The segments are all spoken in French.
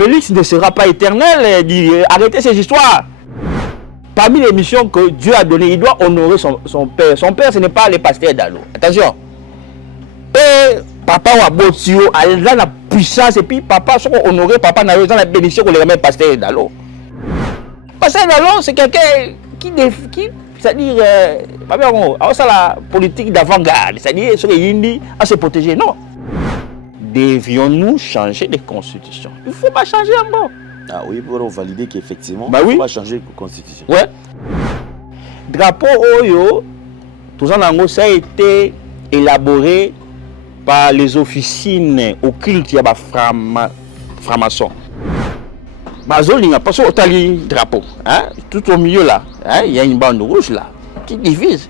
Félix ne sera pas éternel, arrêtez ces histoires. Parmi les missions que Dieu a données, il doit honorer son père. Son père, ce n'est pas le pasteur d'Alo. Attention. Et papa ou abotio, elle a la puissance, et puis papa, soit honoré, papa n'a pas la bénédiction qu'on les ramène pasteur d'Alo. Pasteur d'Alo, c'est quelqu'un qui c'est-à-dire, ça la politique d'avant-garde, c'est-à-dire, sur les Indies, à se protéger. Non. Devions-nous changer de constitution? Il ne faut pas changer encore. Ah oui, pour valider qu'effectivement, bah oui, il ne faut pas changer de constitution. Ouais. Drapeau Oyo, tout ça, ça a été élaboré par les officines occultes, il y a franc-maçon. Bazolinga, parce que au drapeau, hein, tout au milieu là, hein, il y a une bande rouge là, qui divise.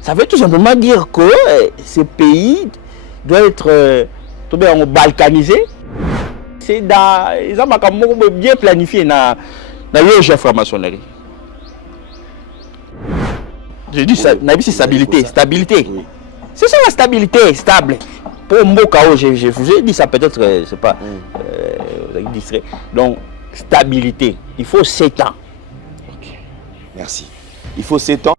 Ça veut tout simplement dire que ce pays doit être balkanisé. C'est dans les hommes bien planifié dans le franc-maçonnerie. Je dis ça, c'est stabilité, stabilité. Oui. C'est ça la stabilité, stable. Pour Mbokao, je vous ai dit ça peut-être, c'est pas distrait. Donc, stabilité. Il faut 7 ans. Ok. Merci. Il faut 7 ans.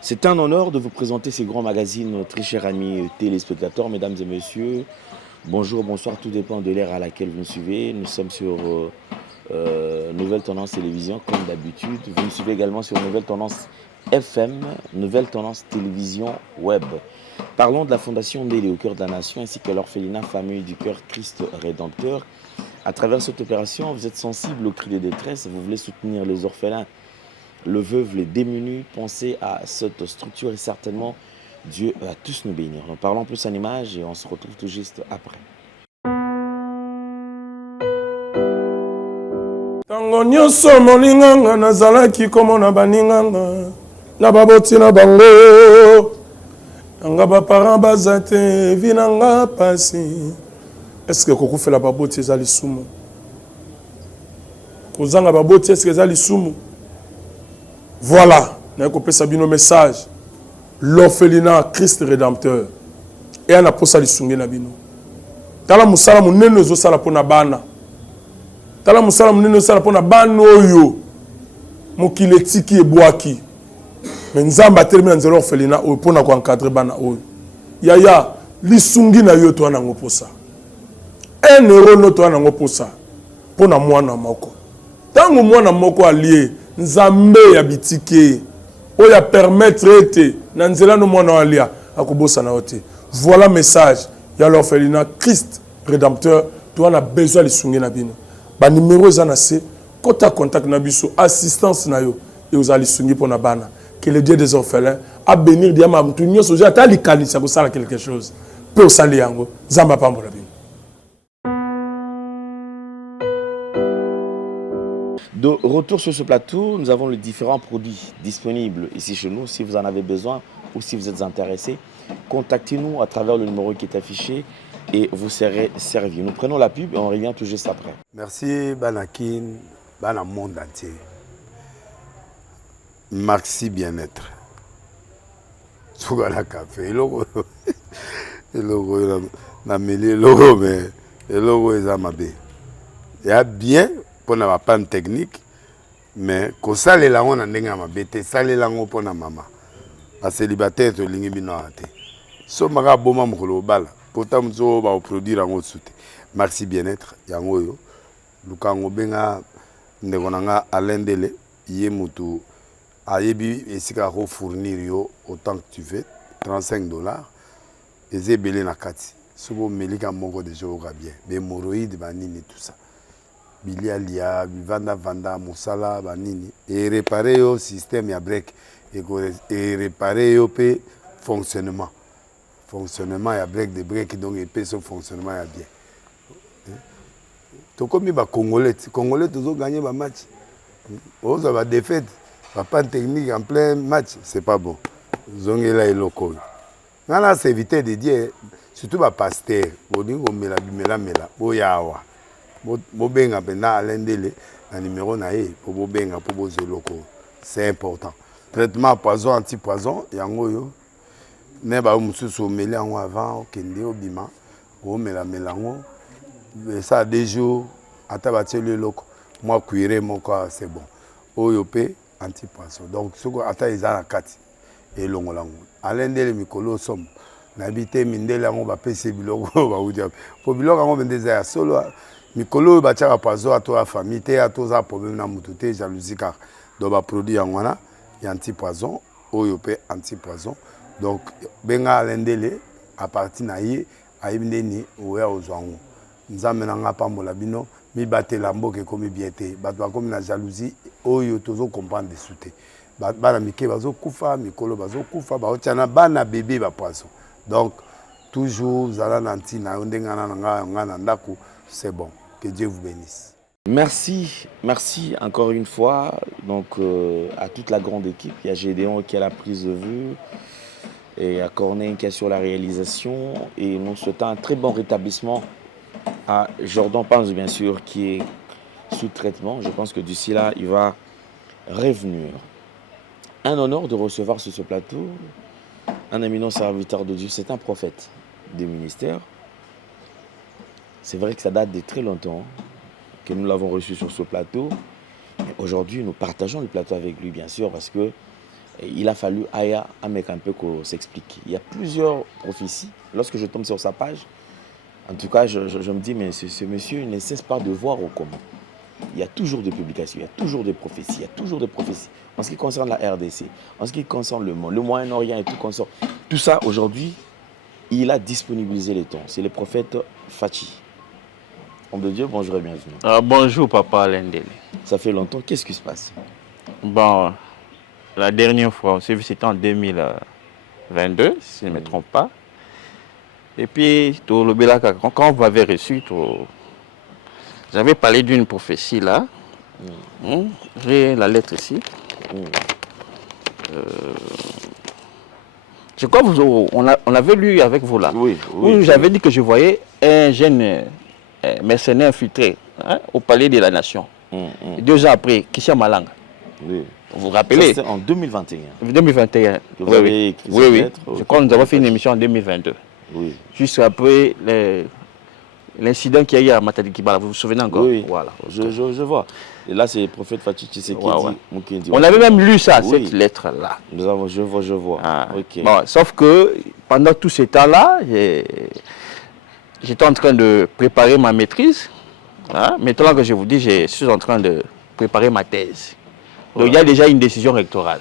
C'est un honneur de vous présenter ces grands magazines, très chers amis téléspectateurs, mesdames et messieurs. Bonjour, bonsoir, tout dépend de l'ère à laquelle vous nous suivez. Nous sommes sur Nouvelle Tendance Télévision, comme d'habitude. Vous nous suivez également sur Nouvelle Tendance FM, Nouvelle Tendance Télévision Web. Parlons de la Fondation Ndélé au cœur de la nation ainsi que l'orphelinat Famille du Cœur Christ Rédempteur. À travers cette opération, vous êtes sensible aux cris de détresse, vous voulez soutenir les orphelins, le veuve, les démunis. Pensez à cette structure et certainement Dieu va tous nous bénir. Nous parlons plus en images et on se retrouve tout juste après. Tango nyonso molinganga nazalaki komona baninganga na baboti na bango nanga baparent baza te vi nanga pasi. Est-ce que kokufela baboti ezali sumu? Kozanga baboti est-ce que ezali sumu? Voilà, na kopesa bino message. L'orphelinat Christ Rédempteur et ana posa lisungi na bino. Tala musala munene ezosala pona bana. Tala musala munene ezosala pona bana oyo mokili etiki ebwaki. Mais nzamba termine nzelo orphelinat oyo pona ko encadrer bana oyo. Yaya lisungi na yo to ana ngoposa. 1 euro no to ana ngoposa pona mwana moko. Tango mwana moko alie nzambe ya bitike oya permettre ete na nzela no mwana alia akobosa na ote. Voilà message ya l'orphelinat Christ Rédempteur. Tu as besoin de sungi na bino. Ba numéro za na se kota contact na biso assistance na yo et aux ali sungi pona bana. Que le Dieu des orphelins a bénir dia ma mtu nyoso ja ta likanisa ko sala quelque chose. Peut sali yango zamba pambola bino. De retour sur ce plateau, nous avons les différents produits disponibles ici chez nous. Si vous en avez besoin ou si vous êtes intéressé, contactez-nous à travers le numéro qui est affiché et vous serez servi. Nous prenons la pub et on revient tout juste après. Merci Banakin, Bana monde entier. Maxi bien-être. Sougala café, logo na mêlé logo mais logo est amabé. Il y a bien pour na panne technique mais ko sale la on ndenge amabé te sale la ngo pour na mama. Ba célibataire to lingi bino ate. So maka boma mukolo bala. Pourtant zo ba produire ngo soute. Maxi bien-être yango yo. Lukango benga ndeko nanga alendele yé mutu ayebi esika ko fournir yo autant que tu veux $35 ezebele na kati sobo melika moko de joga bien be moroïde banini tout ça bilialia vanda musala banini et réparer yo système ya break et réparer yo pe fonctionnement ya break de break donc et pe son fonctionnement ya bien to comme ba congolais toujours gagner ba match on va défaite. Pas de technique en plein match, c'est pas bon. Zongela et loco. Nana c'est éviter de dire surtout ba pasteur, bodingo mela boyawa. Bobenga pena alendele na numéro na e pour bobenga pour bozo loco. C'est important. Traitement poison anti-poison yango yo. ne ba mususu omeli yango avant okende obima omela ngo ça 2 jours ata batieli eloko mwa cuire moko c'est bon oyo pe antipoisson donc soko ata eza na kati elongola ngo alendele mikolo somme nayebi te mindele yango bapesi biloko bauti po biloko yango bende eza ya solo mikolo oyo batiaka poison atoya famille te atoza problème na mutu te jalousie kaka donc baproduit yango wana ya antipoison oyo pe antipoison donc benga alendele à partir na ye ayebi ndeni oya ozwa yango nzambe na nga pambola bino mibatela mboka ekomi bien te bato bakomi na jalousie oyo tozokomprendre desu te bana mike bazokufa mikolo bazokufa baotia na bana bebe bapoisson donc toujours zala na ntina yo ndenge na nga na ndako c'est bon que Dieu vous bénisse. Merci encore une fois donc à toute la grande équipe. Il y a Gédéon qui a la prise de vue et à Corneille qui assure la réalisation et nous souhaitons un très bon rétablissement à Jordan Panz bien sûr qui est sous traitement. Je pense que d'ici là il va revenir. Un honneur de recevoir sur ce plateau un éminent serviteur de Dieu. C'est un prophète des ministères. C'est vrai que ça date de très longtemps que nous l'avons reçu sur ce plateau. Aujourd'hui, nous partageons le plateau avec lui, bien sûr, parce que il a fallu Aya avec un peu qu'on s'explique. Il y a plusieurs prophéties. Lorsque je tombe sur sa page, en tout cas, je me dis, mais ce monsieur ne cesse pas de voir au commun. Il y a toujours des publications, il y a toujours des prophéties, il y a toujours des prophéties. En ce qui concerne la RDC, en ce qui concerne le monde, le Moyen-Orient et tout concerne. Tout ça, aujourd'hui, il a disponibilisé les temps. C'est le prophète Fachi. Homme de Dieu, bonjour et bienvenue. Bonjour, papa Lendele. Ça fait longtemps, qu'est-ce qui se passe? Bon, la dernière fois, on s'est vu, c'était en 2022, si je ne me trompe pas. Et puis, quand vous m'avez reçu, j'avais parlé d'une prophétie là. J'ai la lettre ici. Je crois qu'on avait lu avec vous là. Oui. J'avais dit que je voyais un jeune mercenaire infiltré au palais de la nation. 2 ans après, Kisha Malanga. Oui. Vous vous rappelez? C'était en 2021. 2021. Vous avez écrit cette lettre. Je crois que nous avons fait une émission en 2022. Oui. Juste après l'incident qu'il y a eu à Matadi Kibala. Vous vous souvenez encore? Oui. Voilà. Je vois. Et là, c'est le prophète Fachi Tshisekedi. On avait même lu ça, cette lettre-là. Je vois. Ah. Okay. Bon, sauf que pendant tout ce temps-là, j'étais en train de préparer ma maîtrise. Maintenant que je vous dis, je suis en train de préparer ma thèse. Donc, il y a déjà une décision électorale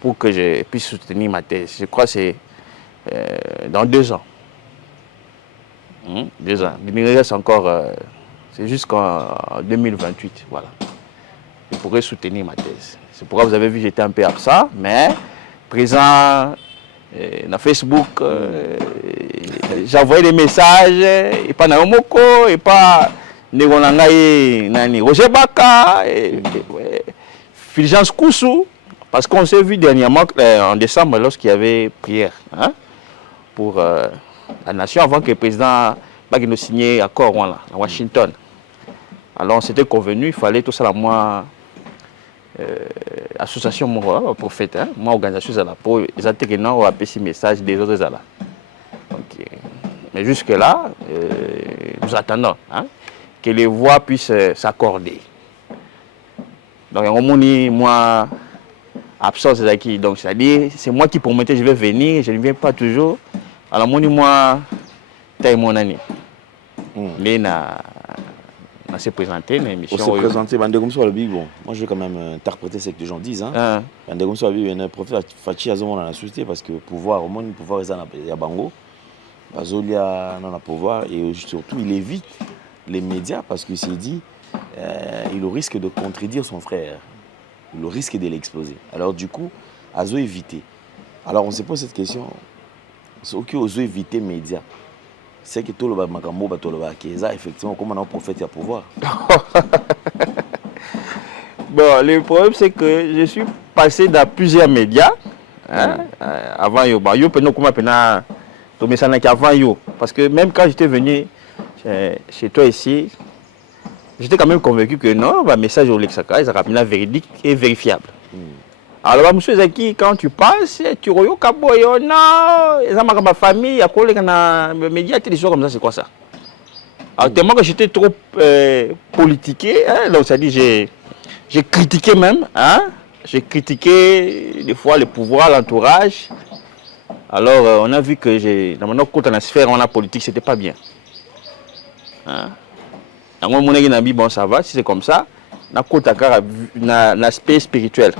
pour que je puisse soutenir ma thèse. Je crois que c'est dans 2 ans. 2 ans. Il me reste encore, c'est jusqu'en 2028. Voilà. Je pourrais soutenir ma thèse. C'est pourquoi vous avez vu, j'étais un peu absent, mais présent dans Facebook, j'envoyais des messages, et pas Naomoko, et pas Nani Roger Baka, Fulgence Koussou, parce qu'on s'est vu dernièrement en décembre lorsqu'il y avait prière pour la nation avant que le président Bagino signe accord à Washington. Alors on s'était convenu, il fallait tout ça à moi. Association moi prophète moi organisation à la pour ils ont été non à petit message des autres là. Donc mais jusque là nous attendons que les voix puissent s'accorder. Donc on m'a moi absent c'est qui donc c'est-à-dire c'est moi qui promettais je vais venir, je ne viens pas toujours. Alors moi taille mon année. On s'est présenté une émission. On s'est présenté, sur le Big Bon. Moi, je vais quand même interpréter ce que les gens disent. Sur le Big, le prophète Fachi a dans la société parce que pouvoir, au moins, le pouvoir est dans la Bango. Il a dans le pouvoir et surtout, il évite les médias parce qu'il s'est dit il risque de contredire son frère. Il risque de l'exploser. Alors, du coup, Azo éviter. Alors, on se pose cette question. C'est OK, Azo éviter les médias. C'est que tout le monde effectivement, comme un prophète à pouvoir. Bon, le problème, c'est que je suis passé dans plusieurs médias. Avant, parce que même quand j'étais venu chez toi ici, j'étais quand même convaincu que non, le message au Lexaka, il est véridique et vérifiable. Alors, monsieur Zaki, quand tu passes, tu regardes Kaboyo, non, ils ont ma famille, il y a quoi les médias, des choses comme ça, c'est quoi ça? Alors, tellement que j'étais trop politiqué, hein, donc ça dit, j'ai critiqué même, hein, j'ai critiqué des fois le pouvoir, l'entourage. Alors, on a vu que dans mon côté, dans la sphère, on a politique, c'était pas bien. Hein? Dans mon avis, bon, ça va, si c'est comme ça. Dans l'aspect spirituel.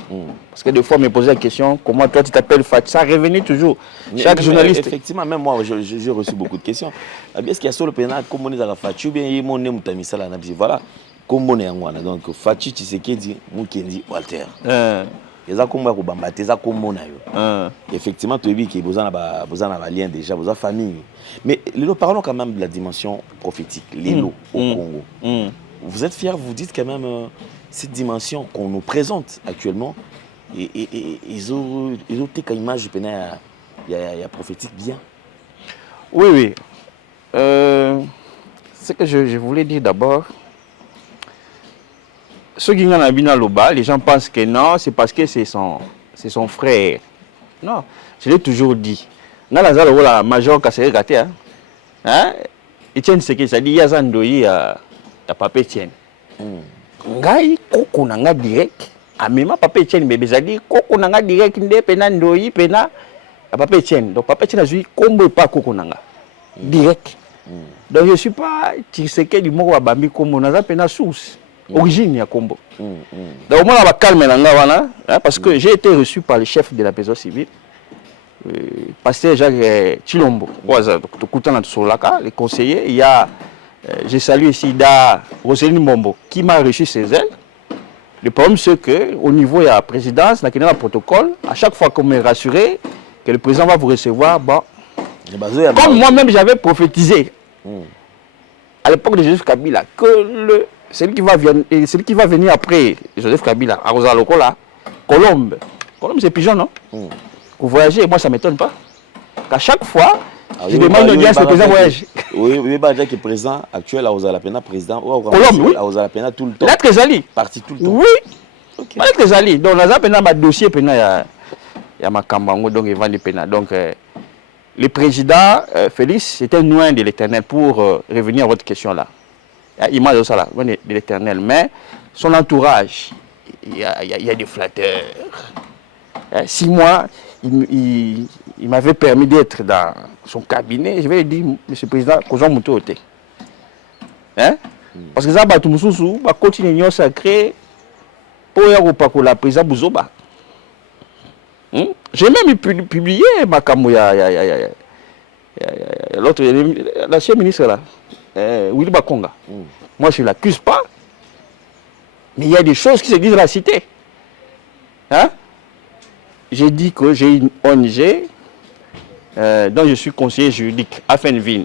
Parce que des fois, on me posait la question, comment toi tu t'appelles Fati? Ça revenait toujours. Chaque journaliste. Effectivement, même moi, j'ai reçu beaucoup de questions. Est-ce qu'il y a sur le pénal, comment on est à Fati ou bien il y a mon nom Tamisala? Voilà, comment on est en Wana. Donc, Fati, tu sais qui dit, Moukendi, Walter. Et ça, comment on va ça, comment on a. Effectivement, tu as vu qu'il y a un lien déjà, vous avez famille. Mais nous parlons quand même de la dimension prophétique, l'élo au Congo. Vous êtes fiers, vous dites quand même cette dimension qu'on nous présente actuellement, et ils ont une image il y a prophétique bien. Oui, oui. Ce que je voulais dire d'abord, ceux qui ont un bien là-bas, les gens pensent que non, c'est parce que c'est son frère. Non, je l'ai toujours dit. Dans la major Kassere Gate, hein, Etienne Seke, ça dit, il y a Zandoyi à Papa Etienne. Ngai koko nanga direct amema Papa Etienne bébé ça dit koko nanga direct nde pena ndoyi pena Papa Etienne. Donc Papa Etienne a joué combo pas koko nanga direct. Donc je suis pas Tshisekedi du moko bambi combo naza pena source origine ya combo. Donc moi va calme nanga wana parce que j'ai été reçu par le chef de la maison civile pasteur Jacques Chilombo. Le conseiller, il y a je salue ici Roseline Mombo qui m'a reçu ses ailes. Le problème c'est qu'au niveau de la présidence, dans le protocole, à chaque fois qu'on me rassurait que le président va vous recevoir, bon, comme moi-même j'avais prophétisé à l'époque de Joseph Kabila que celui qui va venir après Joseph Kabila, à Rosalokola, Colombe c'est pigeon, non? Vous voyagez, moi ça ne m'étonne pas. Qu'à chaque fois, je demande une audience, le président voyage. Oui, Badja qui est présent, actuel à Ozalapena, président, Colombe, oui. À Ozalapena tout le temps. Là, Trésali. Parti tout le temps. Oui. Okay. Là, Trésali. Donc, dans un dossier, il y a ma cambango, donc il vend des pénals. Donc, le président Félix, c'était loin de l'éternel pour revenir à votre question là. Il m'a dit ça là, loin de l'éternel. Mais son entourage, il y a des flatteurs. 6 mois, il m'avait permis d'être dans son cabinet. Je vais lui dire, monsieur le président, que j'en monte au thé. Hein? Parce que ça, tout le monde va continuer l'union sacrée pour la présidence Bouzoba. J'ai même publié ma camouya, l'autre, l'ancien ministre là, Willy Bakonga. Moi, je ne l'accuse pas, mais il y a des choses qui se disent dans la cité. Hein? J'ai dit que j'ai une ONG dont je suis conseiller juridique à Fenville.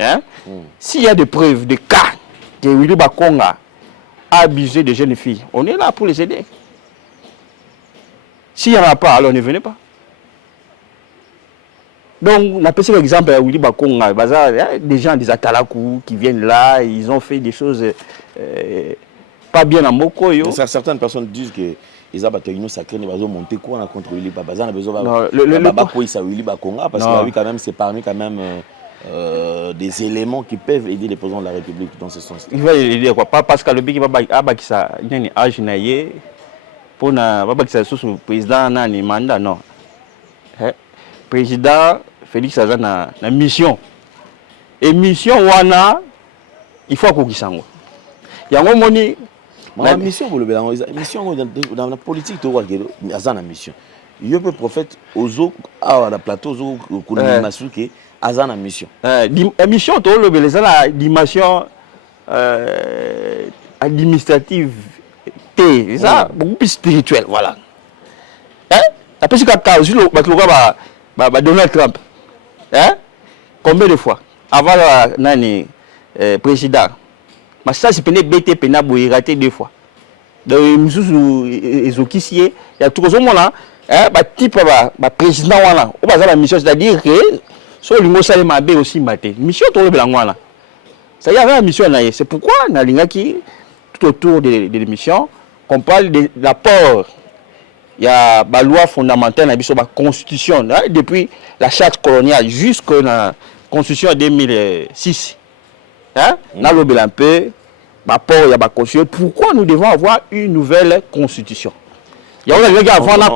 Hein? S'il y a des preuves, des cas que Willy Bakonga a abusé de jeunes filles, on est là pour les aider. S'il n'y en a pas, alors ne venez pas. Donc, on a pris l'exemple à Willy Bakonga, des gens des Atalakou qui viennent là, ils ont fait des choses pas bien à Mokoyo. Certaines personnes disent que ils ont battu une sacrée, ils ont monté quoi contre Willy Bakonga. Willy Bakonga parce que quand même, c'est parmi quand même des éléments qui peuvent aider les présidents de la République dans ce sens. Il va aider quoi? Pas parce que le pays va ça, il y a un âge naïe pour na pas que ça soit président na ni mandat non. Président Félix aza na mission. Et mission wana il faut ko kisango. Yango moni la mission pour le mission dans la politique to aza na mission. Il y a peu prophète ozo à la plateau ozo ko na masuke aza na mission. Mission to le beleza la dimension administrative c'est ça beaucoup plus spirituel voilà. Hein? Après ce qu'a aussi le Donald Trump. Hein? Combien de fois avant nani président mais ça c'est peine BT pena boy raté 2 fois. Donc mususu ezokisié il y a tout ce monde là hein type président wana on va la mission c'est-à-dire que so lingo salema be aussi maté mission to le blanc wana. Ça y a la mission là c'est pourquoi na lingaki tout autour de l'émission qu'on parle de l'apport il y a la loi fondamentale, la constitution, hein, depuis la charte coloniale jusqu'à la constitution de 2006. Hein? Un peu, pourquoi nous devons avoir une nouvelle constitution? Il y a des gens avant la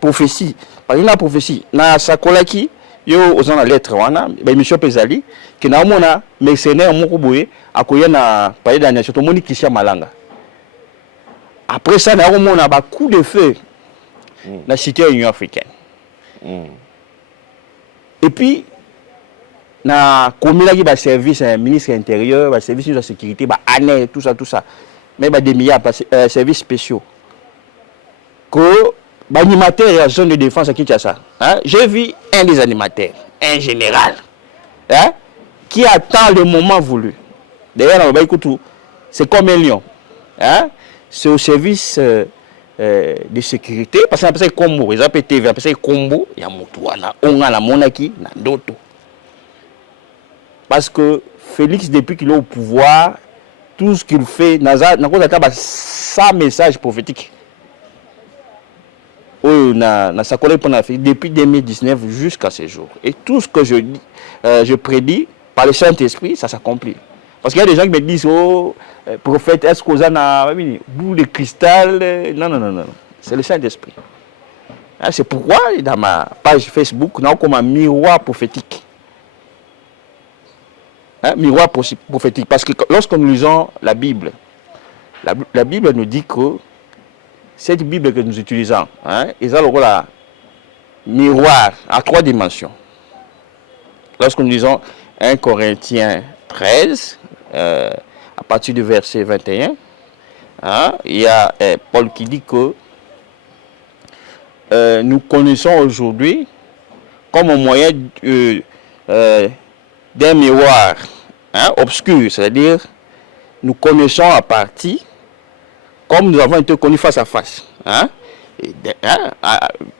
prophétie. Par exemple, la prophétie, na sakolaki, yo aux la lettre wana, ben monsieur Pezali, qui na mona mercenaire moko boye, akoya na palais de nation, tout le monde qui malanga. Après ça, na mona ba coup de feu na cité Union africaine. Et puis na communaki ba service ministre intérieur, ba service de sécurité, ba année tout ça. Mais ba des milliards services spéciaux. Que l'animateur et la zone de défense à Kinshasa, hein? J'ai vu un des animateurs, un général, hein? Qui attend le moment voulu. D'ailleurs, c'est comme un lion. Hein? C'est au service de sécurité, parce qu'on appelle ça combo, ils appellent TV, appellent ça combo, il y a Moutouana, on a la monarchie, il y a d'autres. Parce que Félix, depuis qu'il est au pouvoir, tout ce qu'il fait, n'a pas ça message prophétique. Depuis 2019 jusqu'à ce jour. Et tout ce que je prédis par le Saint-Esprit, ça s'accomplit. Parce qu'il y a des gens qui me disent, oh, prophète, est-ce qu'on a un bout de cristal? Non. C'est le Saint-Esprit. C'est pourquoi, dans ma page Facebook, nous avons comme un miroir prophétique. Miroir prophétique. Parce que lorsque nous lisons la Bible, la Bible nous dit que cette Bible que nous utilisons, ils ont le miroir à 3 dimensions. Lorsque nous lisons 1 Corinthiens 13, à partir du verset 21, il y a Paul qui dit que nous connaissons aujourd'hui comme un moyen d'un miroir obscur, c'est-à-dire nous connaissons à partir comme nous avons été connus face à face.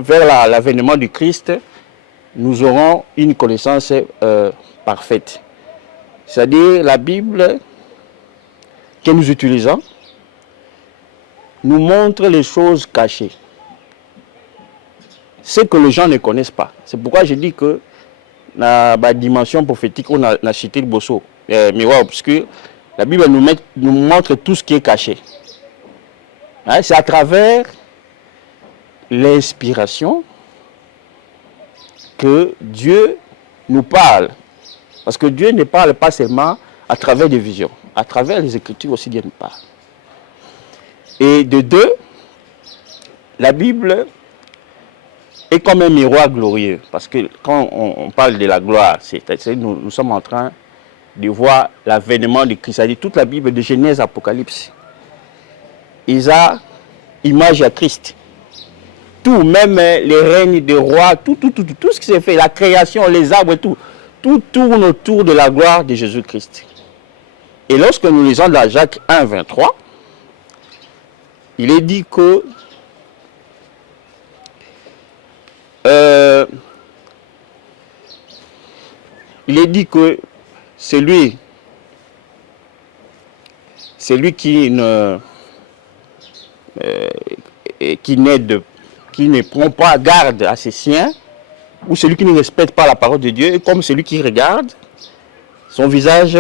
Vers l'avènement du Christ, nous aurons une connaissance parfaite. C'est-à-dire la Bible que nous utilisons nous montre les choses cachées. Ce que les gens ne connaissent pas. C'est pourquoi je dis que dans la dimension prophétique, on a cité le Bosso, miroir obscur, la Bible nous montre tout ce qui est caché. C'est à travers l'inspiration que Dieu nous parle. Parce que Dieu ne parle pas seulement à travers des visions. À travers les Écritures aussi, Dieu nous parle. Et de deux, la Bible est comme un miroir glorieux. Parce que quand on parle de la gloire, c'est-à-dire nous sommes en train de voir l'avènement de Christ. C'est-à-dire toute la Bible de Genèse à Apocalypse. Ils ont image à Christ. Tout, même les règnes des rois, tout ce qui s'est fait, la création, les arbres, tout tourne autour de la gloire de Jésus-Christ. Et lorsque nous lisons dans Jacques 1, 23, il est dit que celui qui ne prend pas garde à ses siens, ou celui qui ne respecte pas la parole de Dieu, est comme celui qui regarde son visage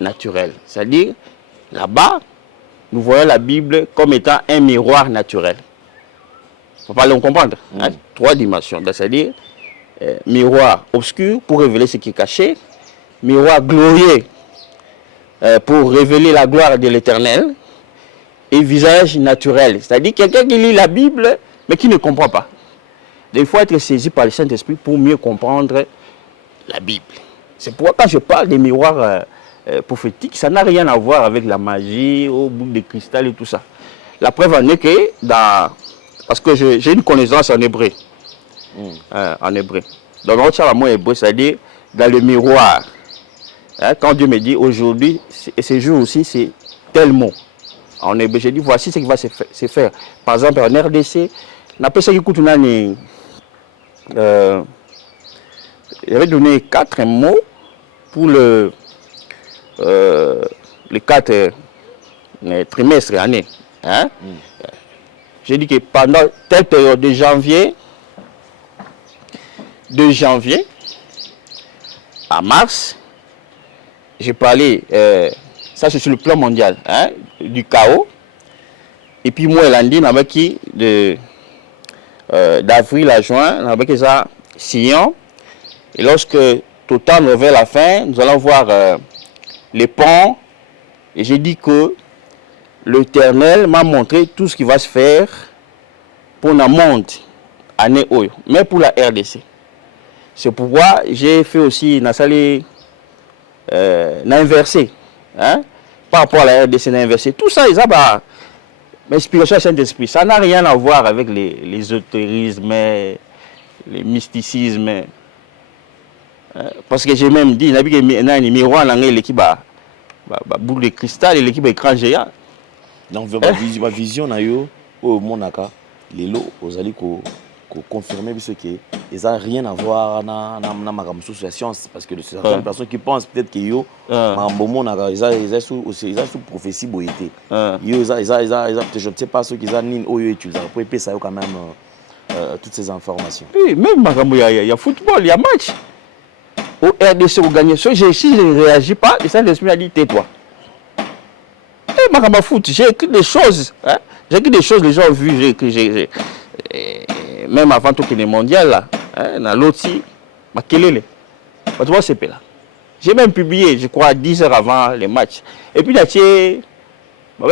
naturel. C'est-à-dire, là-bas, nous voyons la Bible comme étant un miroir naturel. Il faut pas le comprendre. 3 dimensions. C'est-à-dire, miroir obscur pour révéler ce qui est caché, miroir glorieux pour révéler la gloire de l'Éternel, et visage naturel. C'est-à-dire quelqu'un qui lit la Bible, mais qui ne comprend pas. Il faut être saisi par le Saint-Esprit pour mieux comprendre la Bible. C'est pourquoi quand je parle des miroirs prophétiques, ça n'a rien à voir avec la magie, au bout de cristal et tout ça. La preuve en est que, parce que j'ai une connaissance en hébreu. En hébreu. Dans notre char, moi, hébreu, c'est-à-dire dans le miroir. Quand Dieu me dit aujourd'hui, et ce jour aussi, c'est tel mot. En hébreu, j'ai dit, voici ce qui va se faire. Par exemple, en RDC, on appelle ça qui coûte une année. Il avait donné 4 mots pour les 4 trimestres et années. J'ai dit que pendant telle période de janvier à mars, j'ai parlé, ça c'est sur le plan mondial, hein, du chaos. Et puis moi, lundi, d'avril à juin, avec ça, Sion. Et lorsque Total nous vers la fin, nous allons voir les ponts. Et j'ai dit que l'Éternel m'a montré tout ce qui va se faire pour la monde, année Oyo, mais pour la RDC. C'est pourquoi j'ai fait aussi inversé. Hein? Par rapport à la RDC, inversé. Tout ça, l'inspiration du Saint-Esprit, ça n'a rien à voir avec l'ésotérisme, les mysticismes. Parce que j'ai même dit, il y a un miroir dans l'équipe boule de cristal et l'équipe écran géant. Donc, ma vision, au Monaka, les lots, aux alliés, confirmer ce qui ils n'ont rien à voir avec la science. Parce que certaines personnes qui pensent peut-être que ils ont sous prophétie boïté. Je ne sais pas ce qu'ils ont utilisé pour épaisser ça quand même toutes ces informations. Oui, même il y a football, il y a match. Au RDC, vous gagnez. Si je ne réagis pas, le Saint-Esprit a dit tais-toi. Et foot, j'ai écrit des choses. Hein? J'ai écrit des choses, les gens ont vu, j'ai écrit. Même avant tout le mondial, là, dans l'autre, c'est là. J'ai même publié, je crois, 10 heures avant les matchs. Et puis, il y a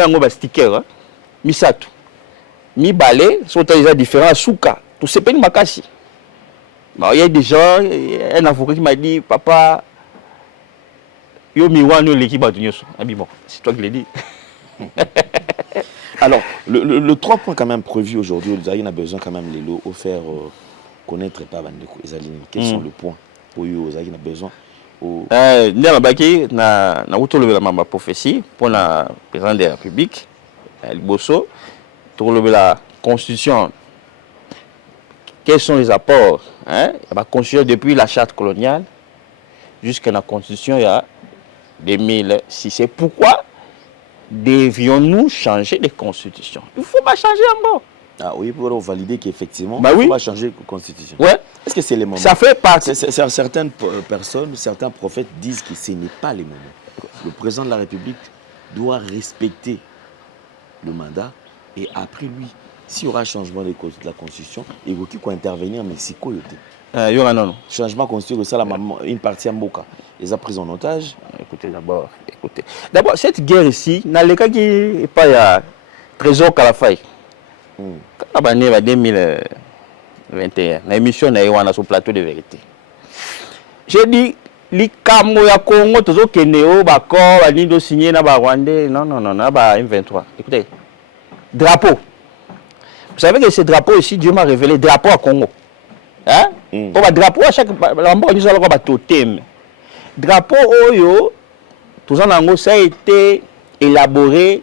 un sticker, hein? Misato. Mi balai, sont déjà différents, Souka. Tout c'est pas une makasi. Il y a des gens, un avocat qui m'a dit, papa, yo miwano l'équipe a tenu. Bon, c'est toi qui l'as dit. Alors, le 3 points quand même prévu aujourd'hui, il a besoin quand même les lots au faire connaître pas Bandeko. Quels sont les points où il a besoin? Na la prophétie pour la présidente de la République, Bosso, pour la Constitution. Quels sont les apports? La Constitution depuis la charte coloniale jusqu'à la Constitution il y a 2006. C'est pourquoi devions-nous changer de constitution? Il ne faut pas changer encore. Ah oui, pour valider qu'effectivement, il faut pas changer de constitution. Ouais. Est-ce que c'est les moments? Ça fait partie. Certaines personnes, certains prophètes disent que ce n'est pas les moments. Le président de la République doit respecter le mandat et après lui, s'il y aura changement de la constitution, il faut intervenir au Mexique. Il y aura non. Changement constitutionnel, ça, une partie en Boka. Les a pris en otage. Écoutez d'abord. D'abord, cette guerre ici, dans le cas qui n'est pas trésor Kalafaï. Quand on est en 2021, l'émission est sur le plateau de vérité. J'ai dit, les Camerounais Congo, tous les Kenéo, Bakor, Nido signé na Rwandais, non, M23. Écoutez, drapeau. Vous savez que ce drapeau ici, Dieu m'a révélé, drapeau à Congo. Hein? Drapeau à chaque endroit, nous allons avoir totem. Drapeau Oyo, tout ça, ça a été élaboré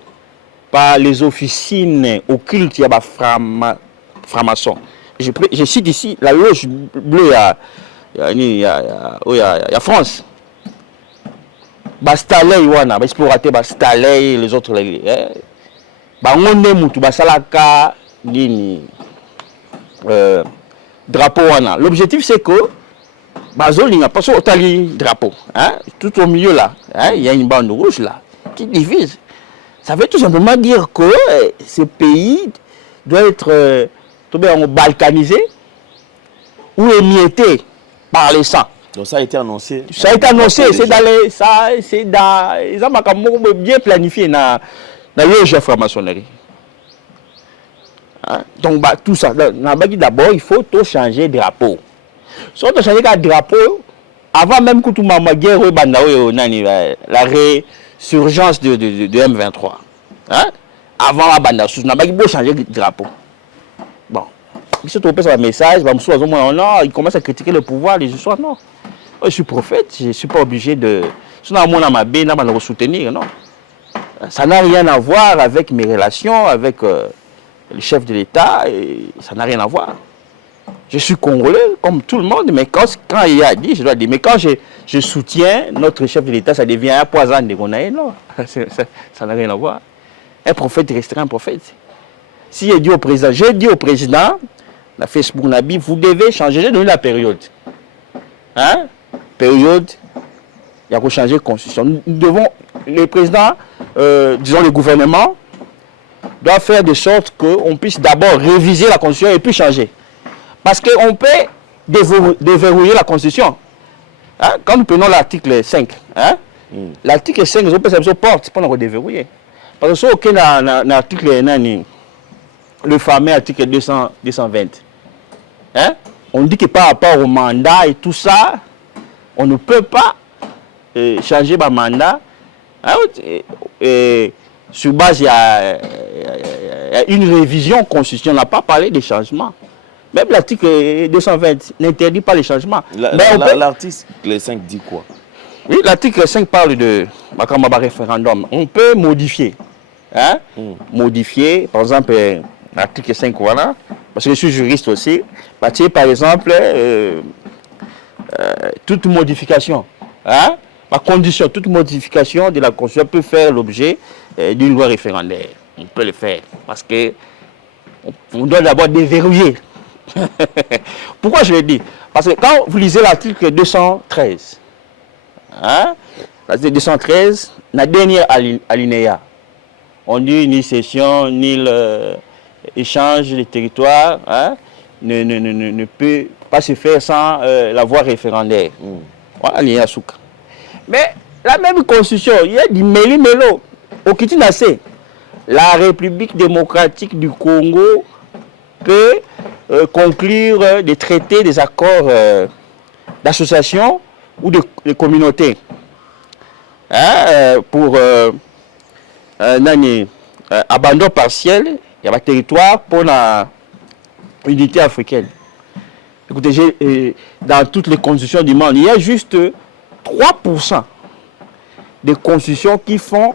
par les officines occultes, il y a francs-maçons. Je cite ici la loge bleue, il y a France. Bastaley, explorateur Bastaley, les autres. On est moutou, Basalaka, drapeau. L'objectif c'est que Bazoli n'a pas son drapeau. Tout au milieu là, il y a une bande rouge là qui divise. Ça veut tout simplement dire que ce pays doit être balkanisé ou émietté par les sangs. Donc ça a été annoncé. Ça a été annoncé, c'est dans ils ont bien planifié dans le franc-maçonnerie. Donc tout ça, d'abord il faut tout changer de drapeau. Si on changer de drapeau, avant même que tout le monde guerre, la résurgence de M23. Avant la bande, on a changer de drapeau. Bon, il se trouve sur un message, il commence à critiquer le pouvoir, les histoires, non. Je suis prophète, je ne suis pas obligé de... Sinon, je vais soutenir, non. Ça n'a rien à voir avec mes relations, avec le chef de l'État, ça n'a rien à voir. Je suis congolais, comme tout le monde, mais quand il a dit, je dois dire, mais quand je soutiens notre chef de l'État, ça devient un poison de Gonaï, non. Ça n'a rien à voir. Un prophète restera un prophète. si j'ai dit au président, la Facebook Nabi, vous devez changer, j'ai donné la période. Hein? Période, il y a qu'à changer de constitution. Nous devons, le président, disons le gouvernement, doit faire de sorte qu'on puisse d'abord réviser la constitution et puis changer. Parce qu'on peut déverrouiller la constitution. Hein? Quand nous prenons l'article 5, hein? L'article 5, on peut se porte pour nous déverrouiller. Parce que si aucun article, le fameux article 220, hein? On dit que par rapport au mandat et tout ça, on ne peut pas changer le mandat. Hein? Sur base, il y a une révision constitutionnelle. On n'a pas parlé des changements. Même l'article 220 n'interdit pas les changements. L'article 5 dit quoi? Oui, l'article 5 parle de référendum. On peut modifier. Hein? Modifier, par exemple, l'article 5, voilà. Parce que je suis juriste aussi. Par exemple, toute modification. Hein? La condition, toute modification de la Constitution peut faire l'objet d'une loi référendaire. On peut le faire. Parce que on doit d'abord déverrouiller. Pourquoi je le dis? Parce que quand vous lisez l'article 213, hein, l'article 213, la dernière alinéa, on dit ni cession, ni l'échange des territoires, hein, ne peut pas se faire sans la voie référendaire. Voilà, alinéa souk. Mais la même constitution, il y a du méli-mélo. Au Kitinasé, la République démocratique du Congo peut conclure des traités, des accords d'association ou de communauté, hein, pour abandon partiel, il y a un territoire pour la unité africaine. Écoutez, dans toutes les constitutions du monde, il y a juste 3% des constitutions qui font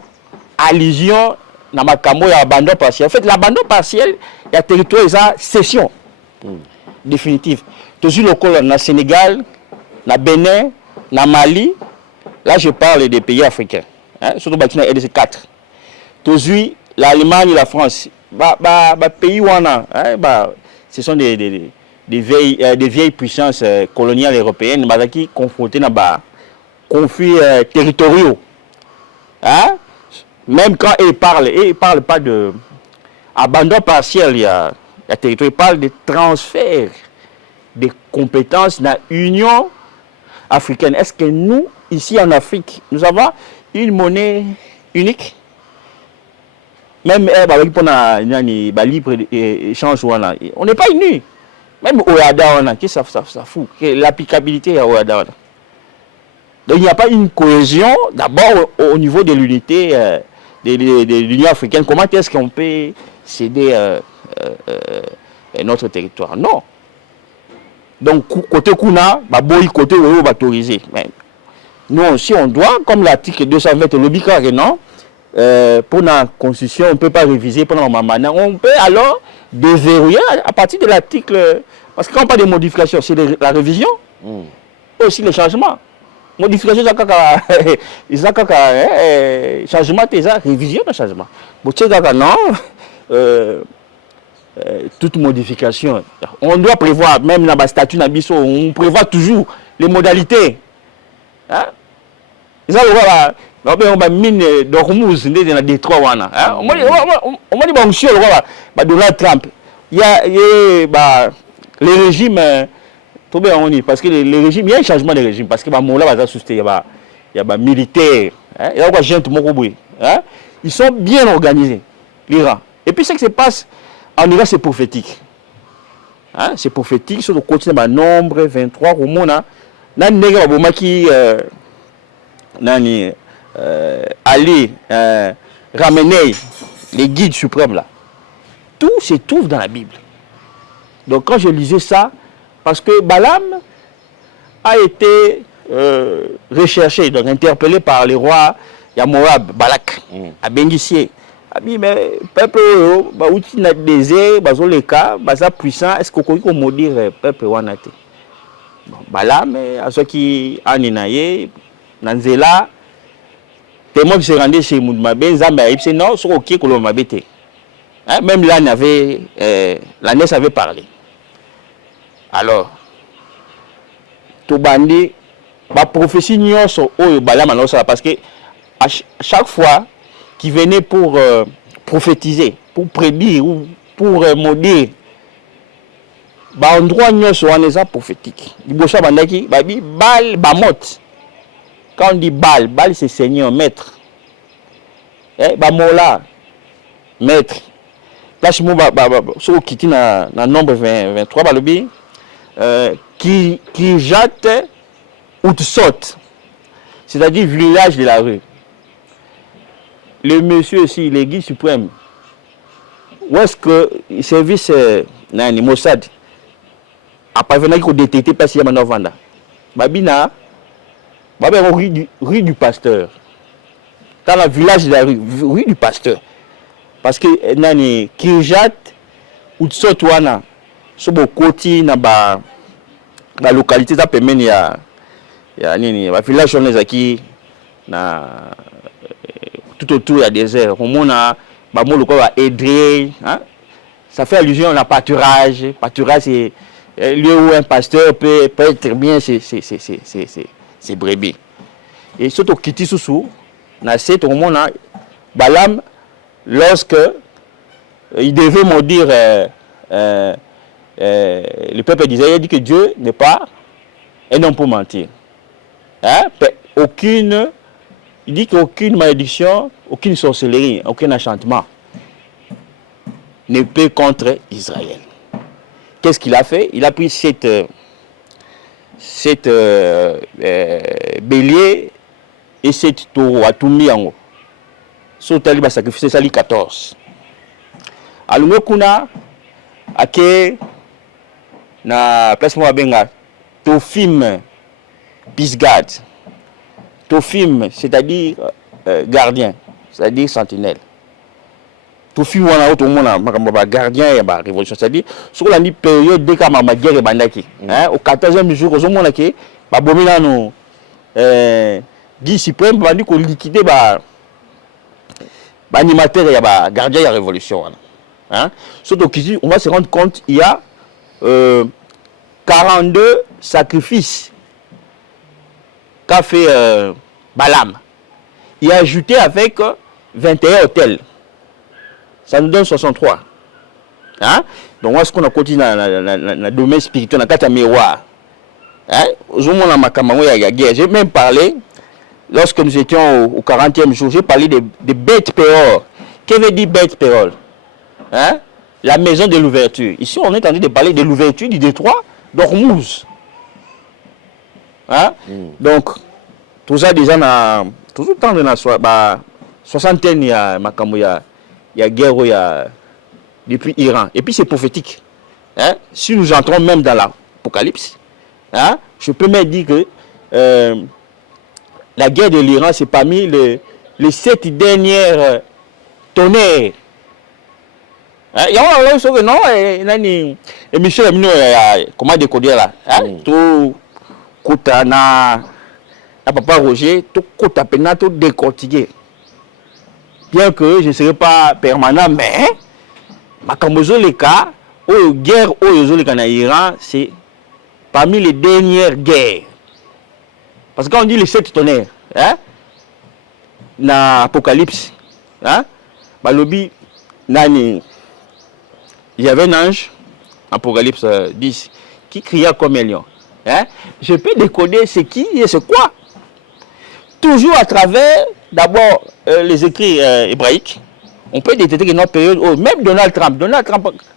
allusion à l'abandon partiel. En fait, l'abandon partiel, il y a territoire, il y a cession définitive. Toujours le col na Sénégal, na Bénin, na Mali, là je parle des pays africains, hein, surtout dans les 4. Toujours l'Allemagne et la France, pays où on a, hein, ce sont des vieilles puissances coloniales européennes qui sont confrontées à conflits territoriaux. Hein? Même quand ils parlent pas de abandon partiel, il y a territoire, ils parlent de transfert des compétences dans l'Union africaine. Est-ce que nous, ici en Afrique, nous avons une monnaie unique? Même pour libre-échange, on n'est pas unis. Même au Yada, ça fout. L'applicabilité au Yada. Donc il n'y a pas une cohésion, d'abord au niveau de l'unité de l'Union africaine. Comment est-ce qu'on peut céder notre territoire? Non. Donc côté Kuna, côté Oyo, autorisé. Nous aussi, on doit, comme l'article 220 le non, pour la constitution, on ne peut pas réviser pendant ma manière. On peut alors déverrouiller à partir de l'article. Parce que quand on parle de modification, c'est la révision, aussi les changements. Modification, changement, c'est révision de changement. Non, toute modification. On doit prévoir, même dans le statut Nabiso, on prévoit toujours les modalités. Hein? On va mine d'Ormuz dans le Détroit. On m'a dit, bon, monsieur, Donald Trump, il y a les régimes. Parce que les régimes, il y a un changement de régime. Parce que il y a des militaires. Il y a des gens qui ils sont bien organisés, l'Iran. Et puis ce qui se passe en Iran, c'est prophétique. Hein? C'est prophétique sur le continent, nombre 23 au monde. Ali, Ramenei, les guides suprêmes là. Tout se trouve dans la Bible. Donc quand je lisais ça, parce que Balaam a été recherché, donc interpellé par les rois Yamoab, Balak, à Bengissier. A dit, mais peuple, outil n'a désert, les cas, puissant, est-ce qu'on peut maudire peuple wanate? Balaam, à ceux qui en inaye, Nanzela, témoin qui se rendait chez Moudmabé, Zamba, c'est non, c'est ok que l'on m'a bêté. Hein? Même l'âne avait, l'ânesse avait parlé. Alors, Tobandi, la prophétie nyonso oyo Balaam annonça parce que à chaque fois qu'il venait pour prophétiser, pour prédire ou pour maudire, endroit nyonso wana eza prophétique. Liboso bandaki babi Baal Bamot. Quand on dit Baal, Baal c'est Seigneur, maître. Bamola, maître. Là, je suis quitté dans nombre 23, balobi, qui jette ou te saute, c'est-à-dire village de la rue. Le monsieur aussi, l'église suprême, où est-ce que le service Mossad a parvenu à détecter parce qu'il y a un vanda. Babina, rue du pasteur. Dans le village de la rue du pasteur. Parce que nani Kirjat ou Tsotwana, sur le côté na la localité ça permet ya nini, le village on les qui na tout autour il y a des airs. On a le quoi Edré, hein? Ça fait allusion à pâturage. Pâturage c'est lieu où un pasteur peut être bien ses brebis. Et surtout Kiti Soussou, na c'est au monde Balaam lorsque il devait maudire le peuple d'Israël, il dit que Dieu n'est pas un homme pour mentir. Hein? Il dit qu'aucune malédiction, aucune sorcellerie, aucun enchantement ne peut contre Israël. Qu'est-ce qu'il a fait? Il a pris cette bélier et cette taureau à tout mis en haut. Sotali ba sacrifice sali 14. Alungo kuna ake na place mo benga Tophim Pisgad. Tophim c'est-à-dire gardien, c'est-à-dire sentinelle. Tophim wana auto mona makambo ba gardien ya ba révolution, c'est-à-dire sur la période de kama ma guerre bandaki, hein, au 14e jour ozo mona ke ba bomina no Guy suprême bandi ko liquider ba animateur et gardien de la révolution. Hein? Surtout qu'ici, on va se rendre compte il y a 42 sacrifices qu'a fait Balaam. Il a ajouté avec 21 hôtels. Ça nous donne 63. Hein? Donc, moi, ce qu'on a continué dans le domaine spirituel, dans le miroir. Hein? J'ai même parlé. Lorsque nous étions au 40e jour, j'ai parlé de Beth Péor. Qu'est-ce que veut dire Beth Péor? Hein? La maison de l'ouverture. Ici, on est en train de parler de l'ouverture du détroit d'Ormuz. Hein? Donc, tout ça déjà, tout le temps, dans la soixantaine, il y a guerre depuis Iran. Et puis, c'est prophétique. Hein? Si nous entrons même dans l'Apocalypse, hein? Je peux même dire que la guerre de l'Iran, c'est parmi les 7 dernières tonnerres. Il y a un non, et Michel comment décoder là? Tout Kotana, papa Roger, tout Kotapena, tout décortiqué. Bien que je ne serai pas permanent, mais ma Kambozo les cas, aux guerres en Iran, c'est parmi les dernières guerres. Parce que quand on dit les 7 tonnerres, hein, dans l'Apocalypse, hein, Balobi, il y avait un ange, Apocalypse 10, qui cria comme un lion. Hein. Je peux décoder ce qui et ce quoi. Toujours à travers, d'abord, les écrits hébraïques, on peut détecter que notre période, même Donald Trump,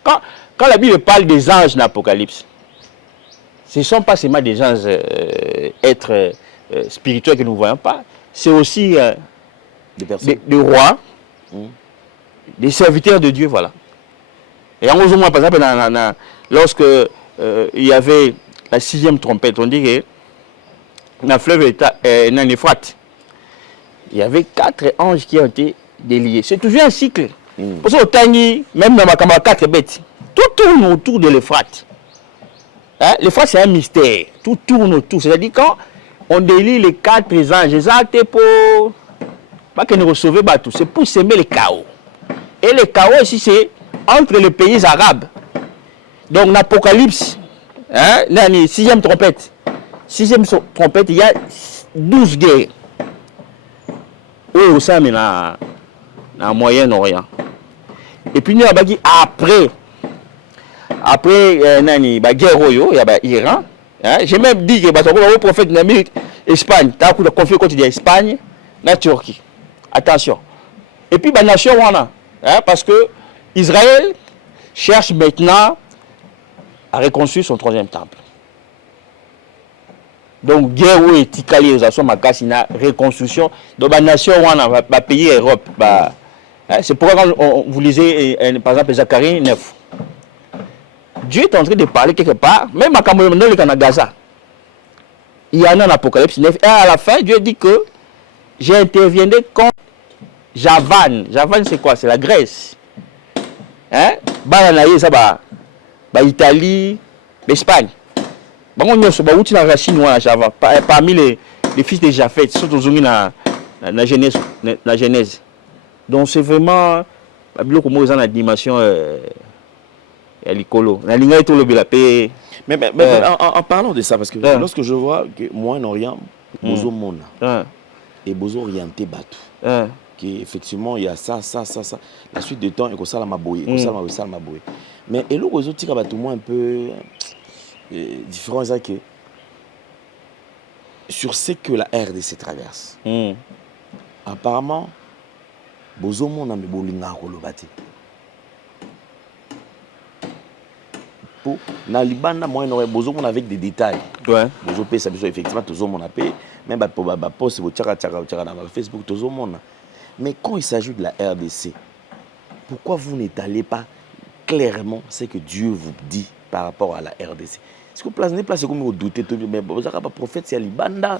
quand la Bible parle des anges dans l'Apocalypse, ce ne sont pas seulement des anges êtres spirituels que nous ne voyons pas, c'est aussi des rois, des serviteurs de Dieu, voilà. Et en gros, par exemple, lorsque il y avait la 6e trompette, on dit que dans le fleuve Euphrates, il y avait 4 anges qui ont été déliés. C'est toujours un cycle. Parce que Tangi, même dans ma caméra 4 bêtes, tout tourne autour de l'Euphrate. Hein? L'Euphrate, c'est un mystère. Tout tourne autour. C'est-à-dire quand on délie les 4 anges, c'est pour pas qu'ils ne recevaient pas tout. C'est pour s'aimer le chaos. Et le chaos ici, c'est entre les pays arabes. Donc, l'Apocalypse, hein, 6e trompette. 6e trompette, il y a 12 guerres. Au sein, mais dans le Moyen-Orient. Et puis, nous avons dit après, la guerre il y a l'Iran. Hein, j'ai même dit que le prophète d'Amérique, Espagne, tu as confié contre l'Espagne, la Turquie. Attention. Et puis, la nation, hein, parce que Israël cherche maintenant à reconstruire son 3e temple. Donc, guerre où est Tikali, la reconstruction. Donc, la nation, va payer l'Europe. C'est pourquoi vous lisez, par exemple, Zacharie 9. Dieu est en train de parler quelque part, même à Gaza. Il y en a un Apocalypse 9. Et à la fin, Dieu dit que j'ai intervenu contre Javan. Javan, c'est quoi? C'est la Grèce. Hein? Italie, l'Espagne. Parmi les fils de Japheth, surtout dans la Genèse. Donc c'est vraiment la dimension l'icolo. Mais en parlant de ça, parce que lorsque je vois que Moyen-Orient, Bozo Mona et Bozo orienté Batou, qu'effectivement il y a ça. La suite du temps, il y a ça la Maboye. Mais et l'autre Bozo tire Batou un peu différent, c'est que sur ce que la RDC traverse, apparemment, Bozo Mona me bolinga kolobati. Dans le Liban, moi, on besoin avec des détails. Ouais. Bozo paye ça, effectivement, tout le monde a payé. Même pour la poste, vous tirez dans Facebook, tout le monde. Mais quand il s'agit de la RDC, pourquoi vous n'étalez pas clairement ce que Dieu vous dit par rapport à la RDC? Est-ce que vous n'êtes pas comme vous doutez, mais vous n'avez pas prophète, c'est Liban,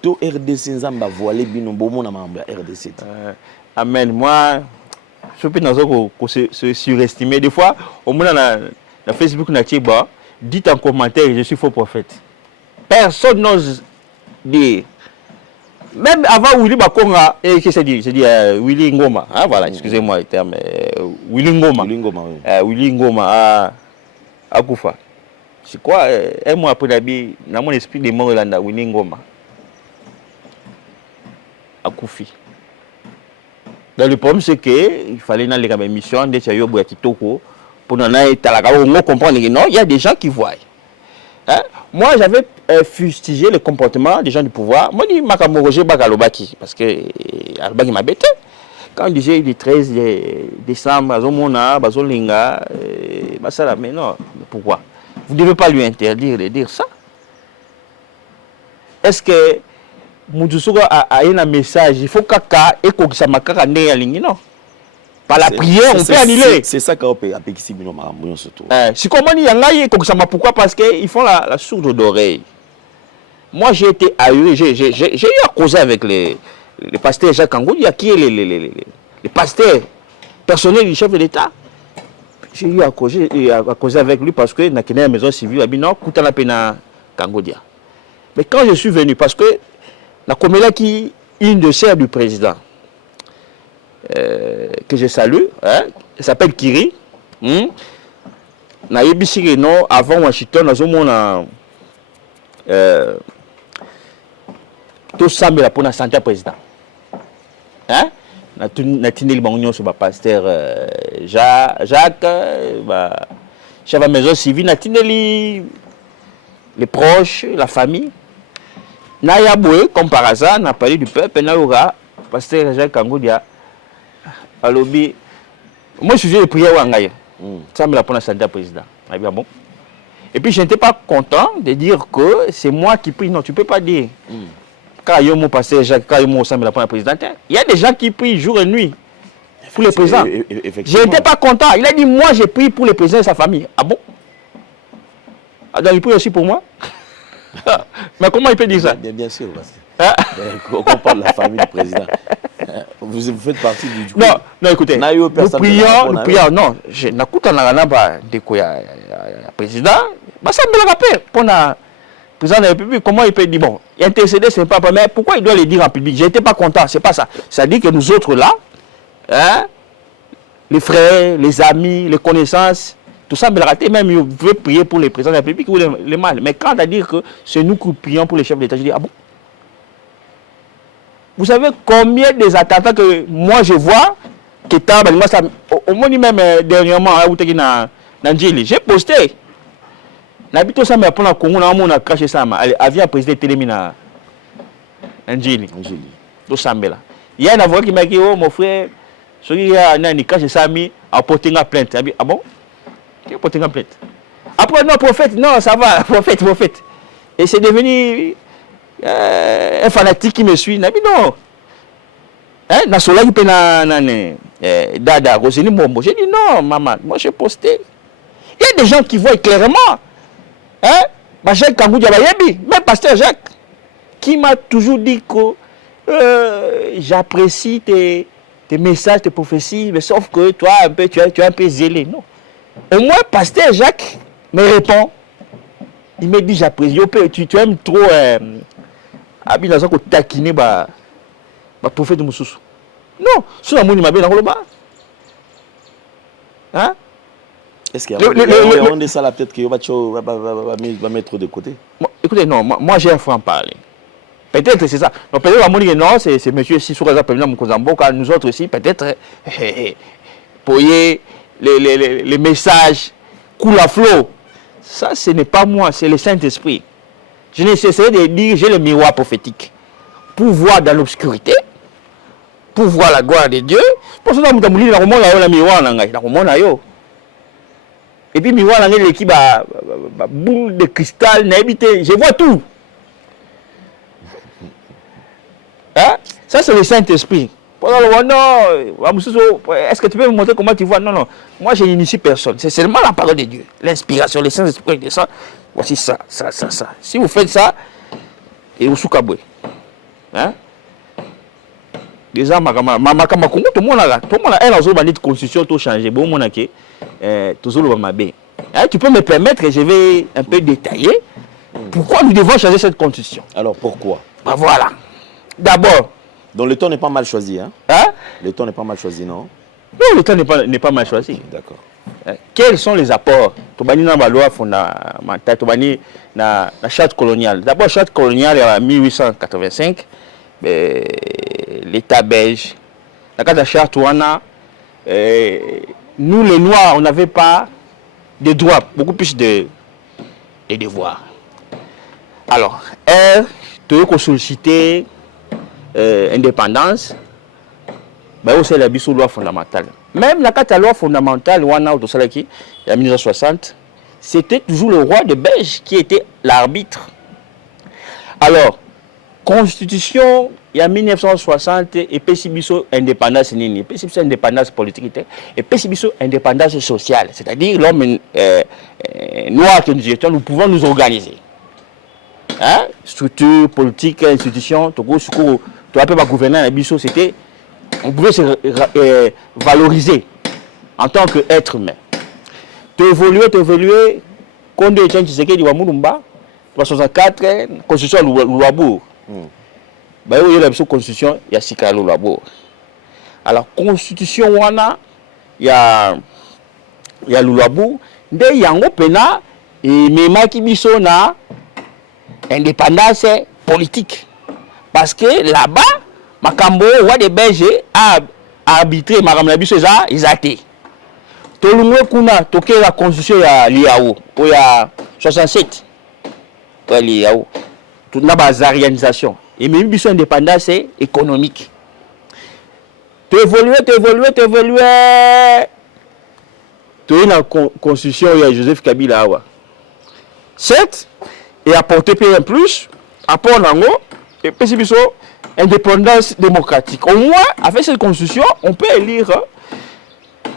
tout RDC, vous avez voilé, bien, bon, on a RDC. Amen. Moi, je peux se surestimer. Des fois, au moins, dans Facebook, dites en commentaire, je suis faux prophète. Personne n'ose dire. Même avant Willy Bakonga, qu'est-ce que c'est dit? C'est dit Willy Ngoma. Hein, voilà, excusez-moi le terme. Willy Ngoma. Willy Ngoma à Koufa. C'est quoi? Un mois après l'habit, dans mon esprit de mort, Willy Ngoma. À Koufi. Donc le problème, c'est qu'il fallait dans les émissions, des Chayo Boyatitoko, pour comprendre que non, il y a des gens qui voient. Hein? Moi, j'avais fustigé le comportement des gens du pouvoir. Moi, je dis Roger Bakalobaki, parce que Alobaki m'a bêté. Quand on disait le 13 décembre, Bazomona, Bazolinga, mais non, pourquoi? Vous ne devez pas lui interdire de dire ça. Est-ce que Moudoussouga a un message? Il faut kaka et kokisa makaka ne yalingi non? Par la prière, on peut annuler. C'est ça qu'on peut appeler ici, mais surtout. Si comment il y a un comme ça, pourquoi? Parce qu'ils font la sourde d'oreille. Moi, j'ai été ahuri, j'ai eu à causer avec les pasteurs Jacques Angoudi, qui est les pasteurs personnels du chef de l'État. J'ai eu à causer avec lui parce que dans la maison civile, il a dit non, écoute la peine à Kangodia. Mais quand je suis venu, parce que la comédie qui est une de sœurs du président, que je salue, hein, elle s'appelle Kiri. Na yebisiri non avant Washington nazomona tout sambela pour na santé président. Hein? Na tineli bango sur ba pasteur Jacques chef de maison civile na tineli les proches, la famille. Na yaboué comme par hasard na parlé du peuple na aura pasteur Jacques Kangodia. Alors, moi, je suis de prière Wangaye. Ça me l'a pour la santé président. Bon. Et puis, je n'étais pas content de dire que c'est moi qui prie. Non, tu ne peux pas dire. Quand il y a mon pasteur Jacques, quand il y a mon président, il y a des gens qui prient jour et nuit pour le président. Je n'étais pas content. Il a dit, moi, j'ai prié pour le président et sa famille. Ah bon? Alors, il prie aussi pour moi? Mais comment il peut dire ça? Bien sûr, parce que on parle de la famille du président. Vous faites partie du groupe. Non, écoutez, nous prions, non, je n'ai pas de président, ça me le rappelle. Pour le président de la République, comment il peut dire, bon, intercéder, ce n'est pas, mais pourquoi il doit le dire en public? Je n'étais pas content, c'est pas ça. Ça dit que nous autres là, hein, les frères, les amis, les connaissances, tout ça, même vous pouvez prier pour les présidents de la République ou les mâles. Mais quand à dire que c'est nous qui prions pour les chefs d'État, je dis, ah bon? Vous savez combien des attentats que moi je vois, au moins même dernièrement, j'ai posté. N'habite ça, mais pour la Congo, on a craché ça. Avion président Télémi na Njili. Tout ça, là. Il y a un avocat qui m'a dit, oh mon frère, celui qui a craché ça, a porté une plainte. Ah bon? Qui a porté une plainte? Après, non, prophète, non, ça va, prophète. Et c'est devenu un fanatique qui me suit. Non. Hein? Nasola qui peut Dada, Rosini Mombo. J'ai dit non, maman, moi j'ai posté. Il y a des gens qui voient clairement. Hein? Jacques Kangou Diabayebi, même pasteur Jacques, qui m'a toujours dit que j'apprécie tes messages, tes prophéties, mais sauf que toi, tu es un peu zélé. Non. Au moins, pasteur Jacques me répond. Il me dit j'apprécie. Tu aimes trop Abinazan ko taquiner prophète de Moussoussou. Non, c'est la mouni m'a bien dans le bas. Hein? Est-ce qu'il y a un de ça là peut-être qu'il va mettre de côté? Écoutez, non, moi j'ai un franc parler. Peut-être c'est ça. Donc peut-être la mouni non, c'est monsieur Sissouraza Président Moukozambo, car nous autres aussi, peut-être, pour les messages coulent à flot. Ça, ce n'est pas moi, c'est le Saint-Esprit. Je n'essaierai de dire, j'ai le miroir prophétique. Pour voir dans l'obscurité, pour voir la gloire de Dieu. Pour ça, nous avons dit, le miroir, et puis, miroir, l'équipe boule de cristal, je vois tout. Hein? Ça, c'est le Saint-Esprit. Non, est-ce que tu peux me montrer comment tu vois? Non. Moi, je n'initie personne. C'est seulement la parole de Dieu. L'inspiration, le Saint-Esprit descend. Voici ça. Si vous faites ça, et vous soukaboué. Hein? Déjà, tout le monde a une constitution, tout changé. Bon, mon aké, toujours le mabé. Tu peux me permettre, je vais un peu détailler pourquoi nous devons changer cette constitution. Alors, pourquoi? Voilà. D'abord. Donc le temps n'est pas mal choisi, hein? Le temps n'est pas mal choisi, non? Non, le temps n'est pas mal choisi. D'accord. Quels sont les apports? Tobani na loi fondamentale, Tobani na charte coloniale. D'abord, charte coloniale en 1885, l'État belge. La charte ouana, nous les Noirs, on n'avait pas de droits, beaucoup plus de devoirs. Alors, tu veux solliciter indépendance, c'est la loi fondamentale. Même la loi fondamentale, en 1960, c'était toujours le roi de Belge qui était l'arbitre. Alors, constitution, il y a 1960, et Pessibiso indépendance nini, Pessibiso indépendance politique, et Pessibiso indépendance sociale, c'est-à-dire l'homme noir que nous étions, nous pouvons nous organiser. Hein? Structure, politique, institution, tu appelles ma gouverneur, c'était, on pouvait se valoriser en tant qu'être humain. Tu évoluer, quand tu es Tshisekedi wa Mulumba, 64, constitution Louabourg. Il y a la constitution, il y a Sika Louabourg. Alors, constitution wana, il y a Louabourg, il y a un pena et même qui biso na indépendance politique. Parce que là-bas, Makambo, roi des Belges, a arbitré, Madame la Bisso, ils ont été. Tolumwe kuna, toke la constitution ya Liao, pour ya 67. Pour Liao. Tout n'a pas d'organisation. Et même Bisso indépendance économique. Tu évolues. Tu es dans la constitution ya Joseph Kabila. Certes, et apporter un plus, apport nango, et puis indépendance démocratique. Au moins, avec cette constitution, on peut élire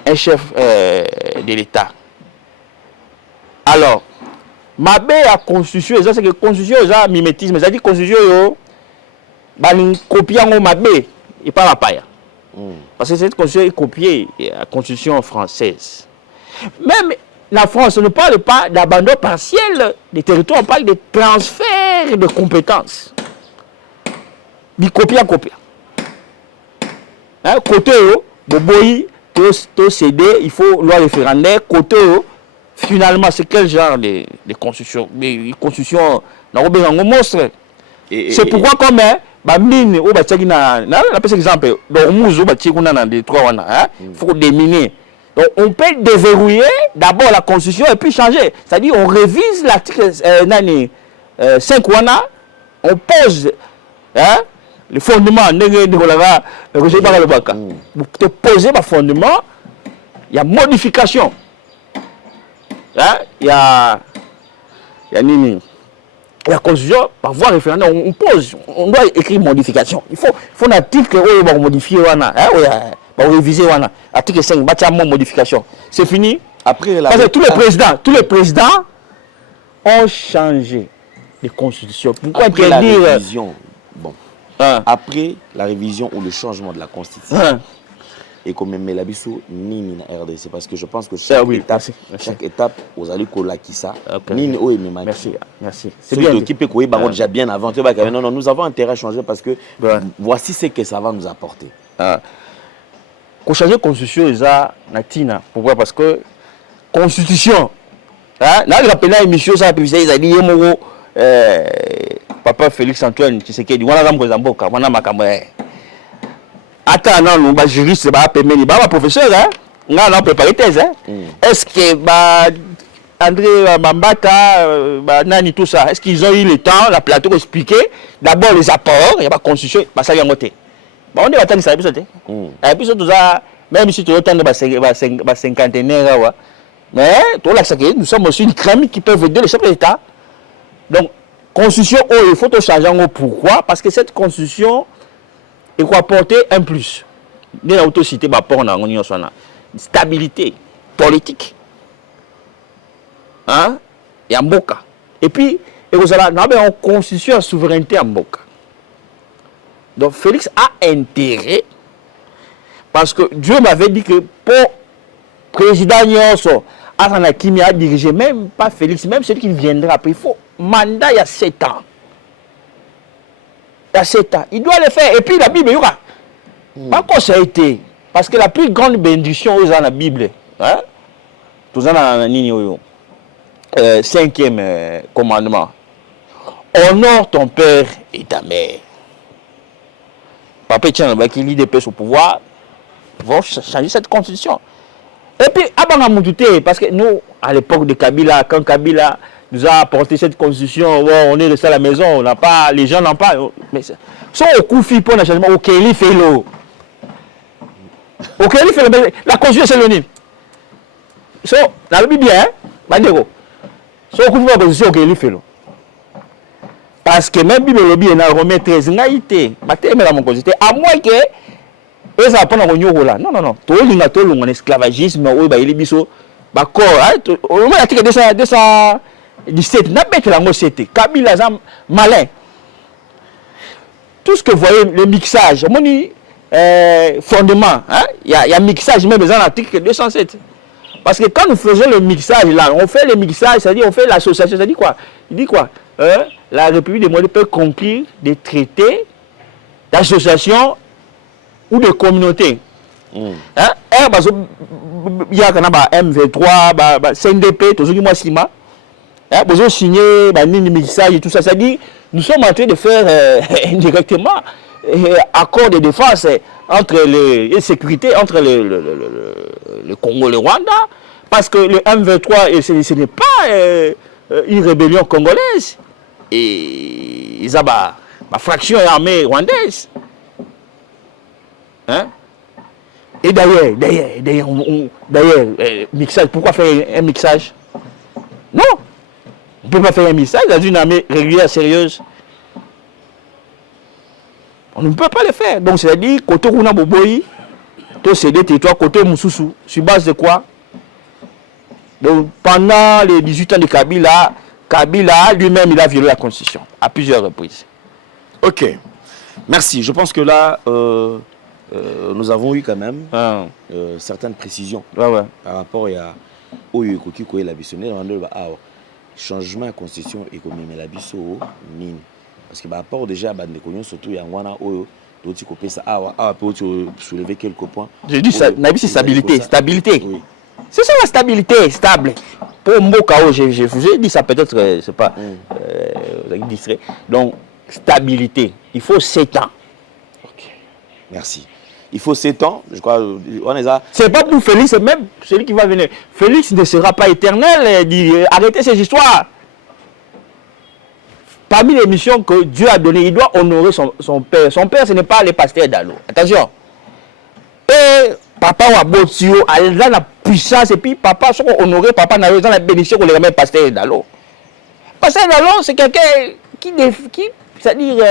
un chef de l'État. Alors, ma belle constitution, c'est que constitution, c'est mimétisme. C'est-à-dire constitution, copie en ma belle, et pas la paille. Parce que cette constitution est copiée la constitution française. Même la France ne parle pas d'abandon partiel des territoires, on parle de transfert de compétences. Du copia. Hein, côté, Boboyi, tout céder, il faut loi référendaire, côté, finalement, c'est quel genre de constitution? Des constitutions, on monstre. C'est pourquoi, comme, mine, on va checker par exemple, dans Mouzo, il faut déminer. Donc, on peut déverrouiller d'abord la constitution et puis changer. C'est-à-dire, on révise l'article 5 on pose le fondement, pour poser le fondement, il y a modification. Il y a la constitution, par voie référendaire, on pose, on doit écrire modification. Il faut un article où on va modifier, on va réviser, article 5, modification. C'est fini. Après parce que tous les présidents ont changé de constitution. Pourquoi après la révision, après la révision ou le changement de la constitution, et comme même la biso ni na RDC, parce que je pense que chaque étape aux allez ça ni o et merci c'est bien qui peut courir déjà bien avant non nous avons intérêt à changer parce que voici ce que ça va nous apporter. Pour changer la constitution ça natina pourquoi parce que constitution là il rappelle émission ça puis ils a dit papa Félix Antoine Tshisekedi wana zambo zamboka wana makambo attends non ba juriste ba pemeni ba professeur on a préparé thèse est-ce que André Mambata nani tout ça est-ce qu'ils ont eu le temps la plateau pour expliquer d'abord les apports il y a pas constitution ba ça y a monté on est attendre ça épisode et puis tout ça même si tu as autant de ba cinquantenaire mais tout là nous sommes aussi une crème qui peut aider le chef de l'État donc constitution il faut changer pourquoi parce que cette constitution il faut apporter un plus. Il y a l'autocité, stabilité politique. Il y a Mboka. Et puis, il y a une constitution de souveraineté à Mboka. Donc, Félix a intérêt, parce que Dieu m'avait dit que pour président Nyonso, Aranakimi a dirigé, même pas Félix, même celui qui viendra après, il faut mandat il y a 7 ans. Il y a 7 ans. Il doit le faire. Et puis la Bible, il y aura. Pas quoi ça a été. Parce que la plus grande bénédiction dans la Bible, tout ça dans le 5e commandement. Honore ton père et ta mère. Papa Tchana, qui lit des peuples au pouvoir, vont changer cette constitution. Et puis, parce que nous, à l'époque de Kabila, quand Kabila nous a apporté cette constitution, on est resté à la maison, on n'a pas, les gens n'ont pas. Mais sont au coup pour le changement, au Kéli fait l'eau. Au Kéli fait l'eau. La constitution c'est l'ONU. So, dans le Bible, Bandego. So, au coup pour la constitution, au Kéli fait l'eau. Parce que même Bible, le Bible, on remet 13 naïté. À moins que. Et ça va prendre un rôle là. Non, non, non. Tout le monde est en esclavagisme, il est biso. D'accord, au moins, il y a 217. N'a pas été la mossété. Kabila, malin. Tout ce que vous voyez, le mixage, fondement, il y a mixage même dans l'article 207. Parce que quand nous faisons le mixage là, on fait le mixage, c'est-à-dire on fait l'association, c'est-à-dire quoi? Il dit quoi? La République des Mali peut conclure des traités d'association ou de communauté. Il y a M23, CNDP, tout ce qui est besoin de signer un mixage et tout ça. C'est-à-dire, nous sommes en train de faire indirectement accord de défense entre les sécurités entre le Congo et le Rwanda. Parce que le M23, ce n'est pas une rébellion congolaise. Et ils ont ma fraction armée rwandaise. Et d'ailleurs, mixage, pourquoi faire un mixage? Non, on ne peut pas faire un mixage dans une armée régulière, sérieuse. On ne peut pas le faire. Donc, c'est-à-dire, côté Runa Boboyi, tout c'est des territoires, côté Moussoussou, sur base de quoi? Donc, pendant les 18 ans de Kabila, Kabila lui-même, il a violé la Constitution à plusieurs reprises. Ok, merci. Je pense que là, nous avons eu quand même certaines précisions par rapport à Oyo Koki Koye la Bissonne, changement de constitution et comme la Bisso Nini. Parce que par rapport déjà à Bande Cognon, surtout il y a un Oyo tu coupes ça, peut soulever quelques points. Je dis ça, c'est stabilité, stabilité. Oui. C'est ça la stabilité, stable. Pour Mbokao, j'ai dit ça peut-être, c'est pas, vous avez distrait. Donc, stabilité, il faut 7 ans. Ok, merci. Il faut 7 ans, je crois, c'est pas pour Félix, c'est même celui qui va venir. Félix ne sera pas éternel, arrêtez ces histoires. Parmi les missions que Dieu a données, il doit honorer son père. Son père, ce n'est pas les pasteurs d'Allo. Attention. Et papa ou Abotio, elle a la puissance, et puis papa, si on honorer, papa n'a pas la bénédiction qu'on les remet pasteur d'Allo. Pasteur d'Allo, c'est quelqu'un qui c'est-à-dire,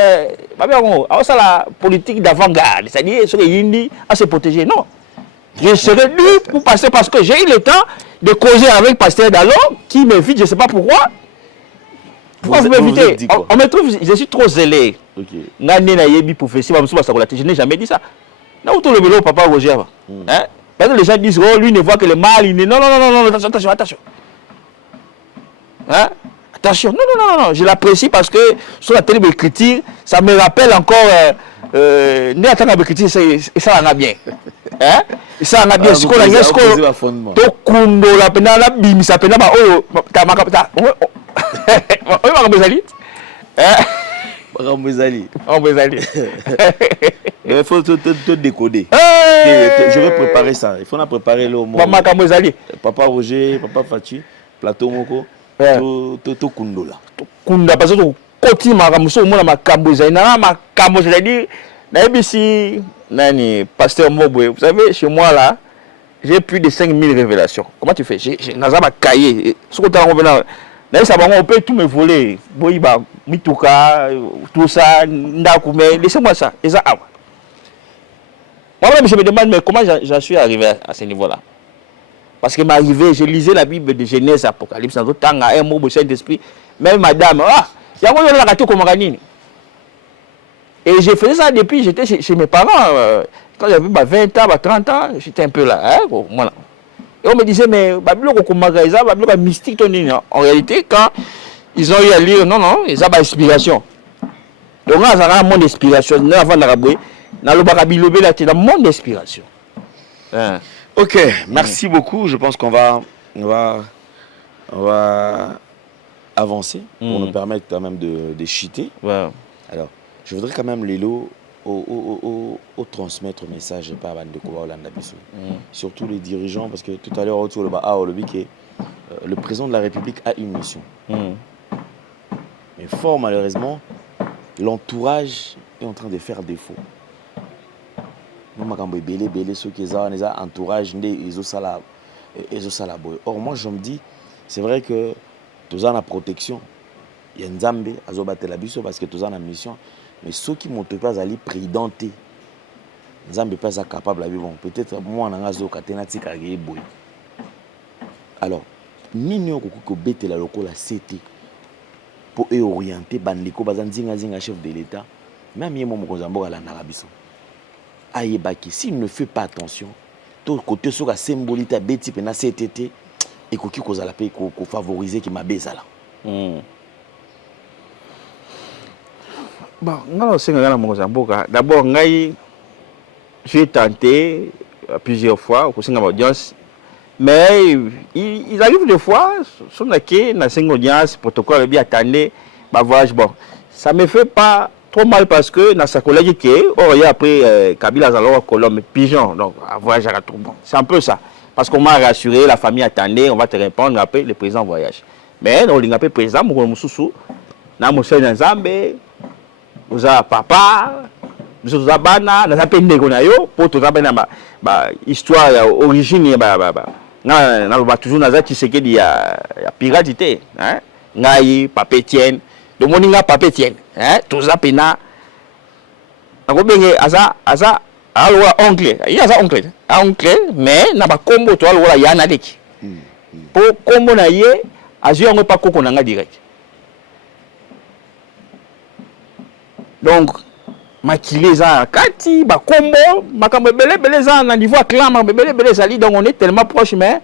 ça la politique d'avant-garde, c'est-à-dire, sur les Indi, à se protéger. Non. Je serai libre pour passer parce que j'ai eu le temps de causer avec pasteur d'Allo, qui m'invite, je ne sais pas pourquoi. Pourquoi vous m'invitez? On me trouve, je suis trop zélé. Je n'ai jamais dit ça. Là où tout le vélo, papa Roger. Parce que les gens disent, oh, lui ne voit que le mal. Non, attention. Hein? Attention, non. Je l'apprécie parce que sur la télé d'écriture, ça me rappelle encore. Né à temps d'écriture, ça en a bien. Hein? Ça en a bien. Ce qu'on a dit, la peine, la bim, ça peine, il faut te décoder. Je vais préparer ça. Il faut préparer le mot. Papa Roger, Papa Fachi, Plateau Moko, tout Kundola. Kunda parce que côté Maramuso, moi ma Kambozali, ma Kambozali, n'abisi nani pasteur Mobwe. Vous savez, chez moi là, j'ai plus de 5000 révélations. Comment tu fais? J'ai un cahier. Ce que tu as revenant. On peut tout me voler. Boiba, Mituka, tout ça, Ndakume, laissez-moi ça. Et ça, moi-même, je me demande mais comment j'en suis arrivé à ce niveau-là. Parce que m'arrivé, je lisais la Bible de Genèse, Apocalypse, dans d'autres temps, un mot, Saint-Esprit. Même madame, il y a un gâteau comme Ranine. Et j'ai fait ça depuis, j'étais chez mes parents. Quand j'avais 20 ans, 30 ans, j'étais un peu là. Voilà. Et on me disait, mais Babylone, Babylone mystique. En réalité, quand ils ont eu à lire, non, ils ont inspiration. Donc, là, ça a un monde d'inspiration. Avant d'arabouer, dans le Barabilobé, là, c'est un monde d'inspiration. Ok, merci beaucoup. Je pense qu'on va avancer pour nous permettre quand même de chuter. Ouais. Alors, je voudrais quand même, Lélo, au transmettre le message par surtout les dirigeants, parce que tout à l'heure, autour le président de la République a une mission. Mais fort malheureusement, l'entourage est en train de faire défaut. Ceux qui ont entourage, or, moi, je me dis, c'est vrai que tous en la protection, il y a une Nzambe, parce que tous en la mission. Mais ceux qui ne montrent pas à aller présidenter, Nzambe n'est pas capable de vivre. Peut-être moi, je suis alors, nous avons dit la CT pour orienter Bandeko, chef de l'État. Même s'il ne fait pas attention, tout côté sur la symbolique de Betty na CTT et qui cause la paix ko favoriser qui m'a baisé là. Bon, d'abord, j'ai tenté plusieurs fois au sein de l'audience, mais il arrive des fois, sur la audience, protocole bien attendu, voyage, bon, ça ne me fait pas trop mal parce que dans sa collègue qui est, il y a après Kabila Zalora Colombe, pigeon, donc voyage à tout bon. C'est un peu ça. Parce qu'on m'a rassuré, la famille attendait, on va te répondre après le président voyage. Mais on l'a appelé président, mon sous, dans mon sein d'Anzambe. Vous avez papa, vous avez bana, vous avez négonayo pour tout ça histoire origine na toujours na zati c'est que il y a piratité hein ngai papa Etienne de moninga papa Etienne hein tout ça pena akobenge asa alwa oncle il y a ça oncle mais na ba kombo to alwa yana deki pour kombo na ye azio ngo pa koko nanga direct. Donc, makile za kati ba kombo makambo belé za na niveau clan makambo belé zali donc on est tellement proche mais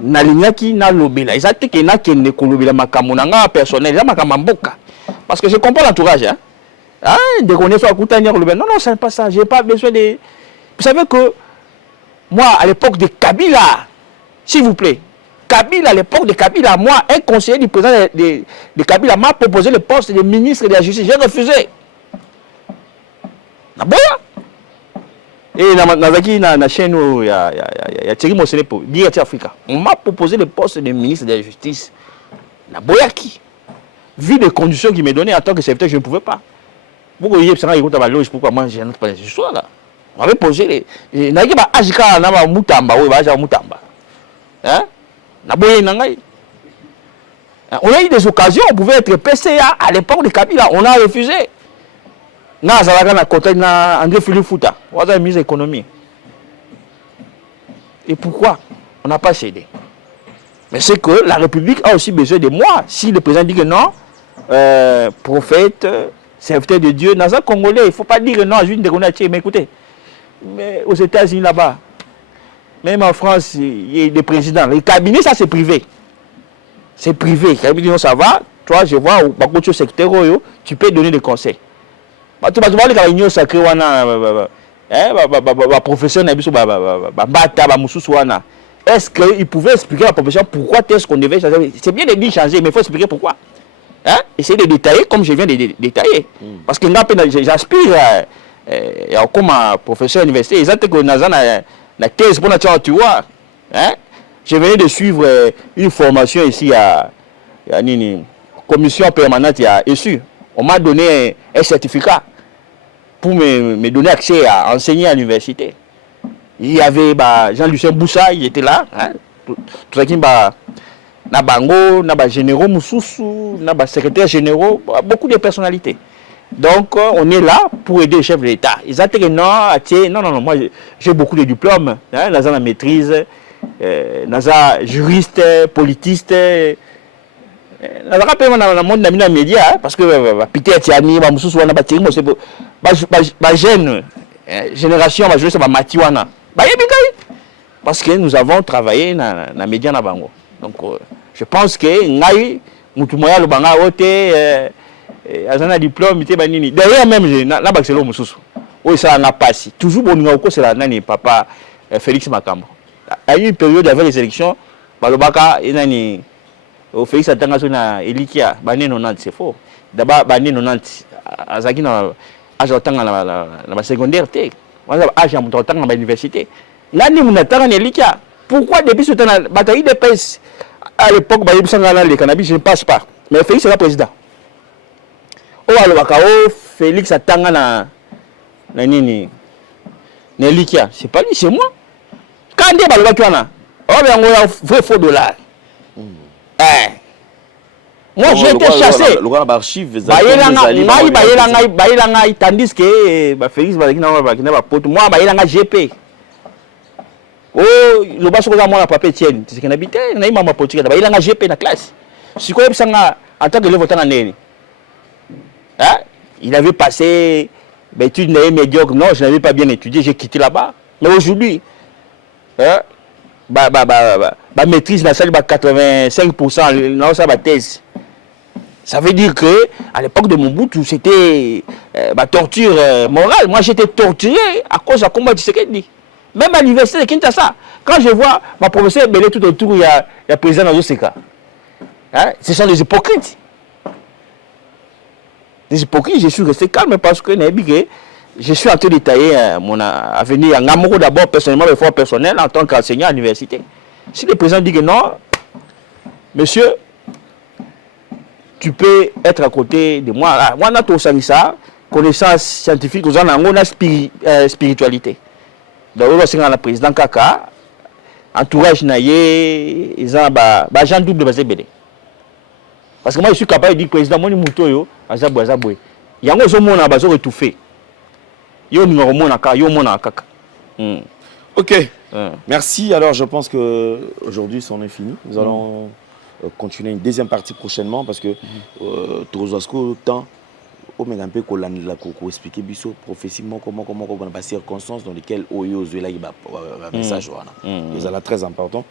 na lignaki na lobela ezate ke na kende ko lobela makambo nanga personnel za makambo mboka parce que je comprends l'entourage hein Hein, dès qu'on est sur la coutanière, non, non, c'est pas ça. J'ai pas besoin de. Vous savez que moi, à l'époque de Kabila, s'il vous plaît, Kabila, à l'époque de Kabila, moi, un conseiller du président de Kabila m'a proposé le poste de ministre de la Justice. J'ai refusé. Et dans la chaîne où il y a Thierry Mossené pour Direct Africa, on m'a proposé le poste de ministre de la Justice. Na Boyaki. Vu les conditions qu'il m'a données en tant que secrétaire, je ne pouvais pas. Pourquoi il y a pourquoi moi j'ai pas les histoires là. On m'avait posé les. On a eu des occasions, on pouvait être PCA à l'époque de Kabila, on a refusé. Na André Philippe Fouta, on a mis l'économie. Et pourquoi on n'a pas cédé? Mais c'est que la République a aussi besoin de moi. Si le président dit que non, prophète, serviteur de Dieu, dans un Congolais, il ne faut pas dire que non, je vais mais écoutez, mais aux États-Unis là-bas, même en France, il y a des présidents. Le cabinet, ça c'est privé. C'est privé. Le cabinet, ça va. Toi, je vois, au secteur, tu peux donner des conseils. Tu vas voir les réunions sacrées, professeur, est-ce qu'il pouvait expliquer à la profession pourquoi est-ce qu'on devait changer? C'est bien de dire changer, mais il faut expliquer pourquoi. Hein? Essayer de détailler comme je viens de détailler. Parce que j'aspire comme professeur à l'université. Exactement que la thèse pour la tu vois. Hein? Je venais de suivre une formation ici à la commission permanente à ESU. On m'a donné un certificat pour me donner accès à enseigner à l'université. Il y avait Jean-Lucien Boussa, il était là. Hein? Tout ça qui na bango, na généraux Moussoussou, na secrétaires généraux, beaucoup de personnalités. Donc on est là pour aider les chefs de l'État. Ils ont dit non, moi j'ai beaucoup de diplômes, hein, dans la maîtrise, dans la juriste, politiste, dans le monde de la média, parce que Peter Tiani, Moussoussou, jeune génération, juriste, Matiwana. Parce que nous avons travaillé dans les médias na bango. Donc je pense que ngai mutu moya lo banga ote azana diplôme ité banini. D'ailleurs même na Barcelone mususu. Oui ça n'a pas si. Toujours bon ngako c'est la nani papa Félix Makambo. À une période avec les élections balobaka nani au Félix atanga na Elikia bané 90 c'est faux. D'abord bané 90 azaki na ajotanga na secondaire té. Wala âge mutu atanga na université. Nani munatanga na Elikia. Pourquoi depuis ce temps la bataille de pèse à l'époque le cannabis je ne passe pas. Mais Félix est le président. Félix atanga na nini Nelikia, c'est pas lui, c'est moi. Quand on dit vrai faux dollar. Moi j'ai été chassé. Tandis que Félix moi GP. Oh, le bas sur la papier tienne, c'est qu'on habite, on a eu ma politique, il a un GP dans la classe. Si quoi, en tant que élève en année, il avait passé études médiocres. Non, je n'avais pas bien étudié, j'ai quitté là-bas. Mais aujourd'hui, maîtrise la salle 85%, non, ça va thèse. Ça veut dire que à l'époque de Mobutu, c'était torture morale. Moi, j'étais torturé à cause de combat du Tshisekedi. Même à l'université de Kinshasa, quand je vois ma professeure belé tout autour, il y a le président Nazoseka. Hein? Ce sont des hypocrites. Des hypocrites, je suis resté calme parce que je suis en train de détailler mon avenir en amoureux d'abord, personnellement, le fort personnel en tant qu'enseignant à l'université. Si le président dit que non, monsieur, tu peux être à côté de moi. Moi, on a tout ça, connaissance scientifique, on a spiritualité. Donc, le président Kaka, entourage naïe, ils ont gens double basé BD. Parce que moi, je suis capable de dire président, moi, je suis moutoyo, azaboué. Il y a un autre monde qui a étouffé. Il y a un numéro de Kaka. Ok, merci. Alors, je pense qu'aujourd'hui, c'en est fini. Nous allons continuer une deuxième partie prochainement parce que Trozoasko, temps. On m'a un peu expliqué prophétiquement comment on a pas circonstances dans lesquelles Oyo Zuela il va message c'est très important.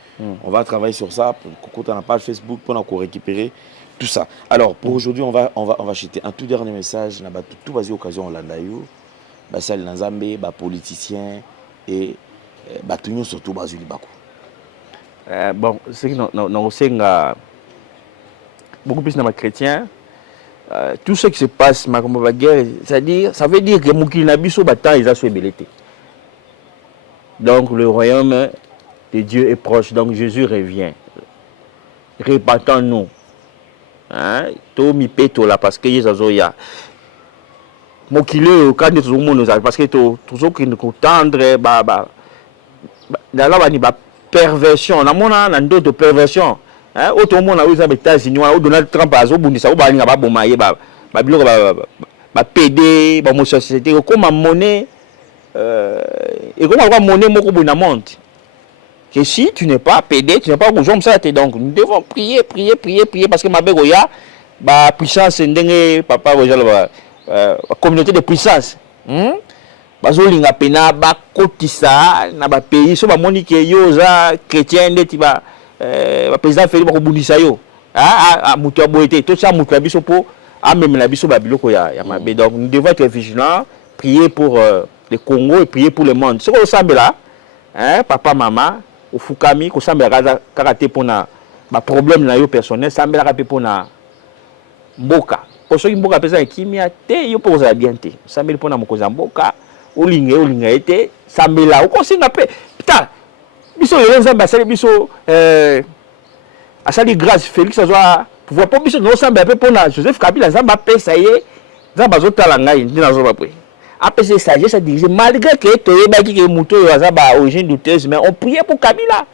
On va travailler sur ça. Quand on a pas Facebook pour récupérer tout ça. Alors, pour aujourd'hui, on va jeter un tout dernier message. On a tout basé occasion en Landaïou. Basal Nanzambe, politicien et tout surtout basé Libakou. Bon, c'est que nous beaucoup plus dans les chrétiens. Tout ce qui se passe dans la guerre, ça veut dire que Moukil Nabiso Batan, ils ont suébélité. Donc le royaume de Dieu est proche, donc Jésus revient. Répatons-nous. Tout mi péto là, parce que Jésus a. Moukil quand tout le monde nous a, parce que tout ce qui nous tendre, dans la perversion, on a d'autres perversions. Autre monde aux États-Unis, Donald Trump a zobundisa ou balinga ba bomaye ba biloko ba PD ba mo société comme monnaie et comme monnaie moko bona monde. Que si tu n'es pas PD, tu n'es pas comme ça, donc nous devons prier parce que ma begoya ba puissance ndenge papa Roger la communauté de puissance. Bazolinga pena ba kotisa na ba pays so ba moni ke yoza chrétien ndeti ba président Félix bakobundisa yo mutu aboyete to ça mutu biso po même la biso ba biloko ya mabe. Donc nous devons être vigilants, prier pour le Congo et prier pour le monde. Ce que semble là papa maman au fukami ko semble karaté pona ba problème na yo personnel semble la rapé pona mboka ko soki mboka pesa kimia te yo pour ça bien te semble pona mokoza mboka olinga ete semble là ko singa pe putain biso le nzamba sali biso asali grâce Félix azwa pouvoir po biso no samba pe pona Joseph Kabila nzamba pesa ye nzamba zotala ngai ndina zo ba pe apese sagesse à diriger malgré que toyebaki ke muto yo azaba origine douteuse mais on priait pour Kabila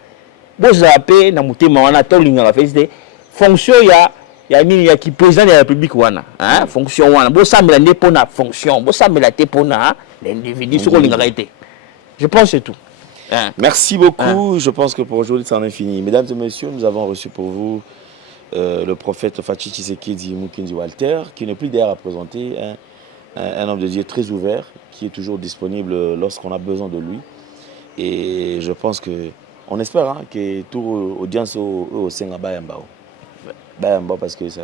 bo zape na mutema wana to linga ka féliciter fonction ya mini ya ki président de la République wana fonction wana bo sambela ne pona fonction bo sambela te pona l'individu ce ko linga ka été. Je pense c'est tout. Merci beaucoup. Je pense que pour aujourd'hui, c'en est fini. Mesdames et messieurs, nous avons reçu pour vous le prophète Fachi Tshisekedi Mukendi Walter, qui n'est plus d'ailleurs à présenter, un homme de Dieu très ouvert, qui est toujours disponible lorsqu'on a besoin de lui. Et je pense que, on espère que tout audience au Senga Bayambao. Bayambao parce que ça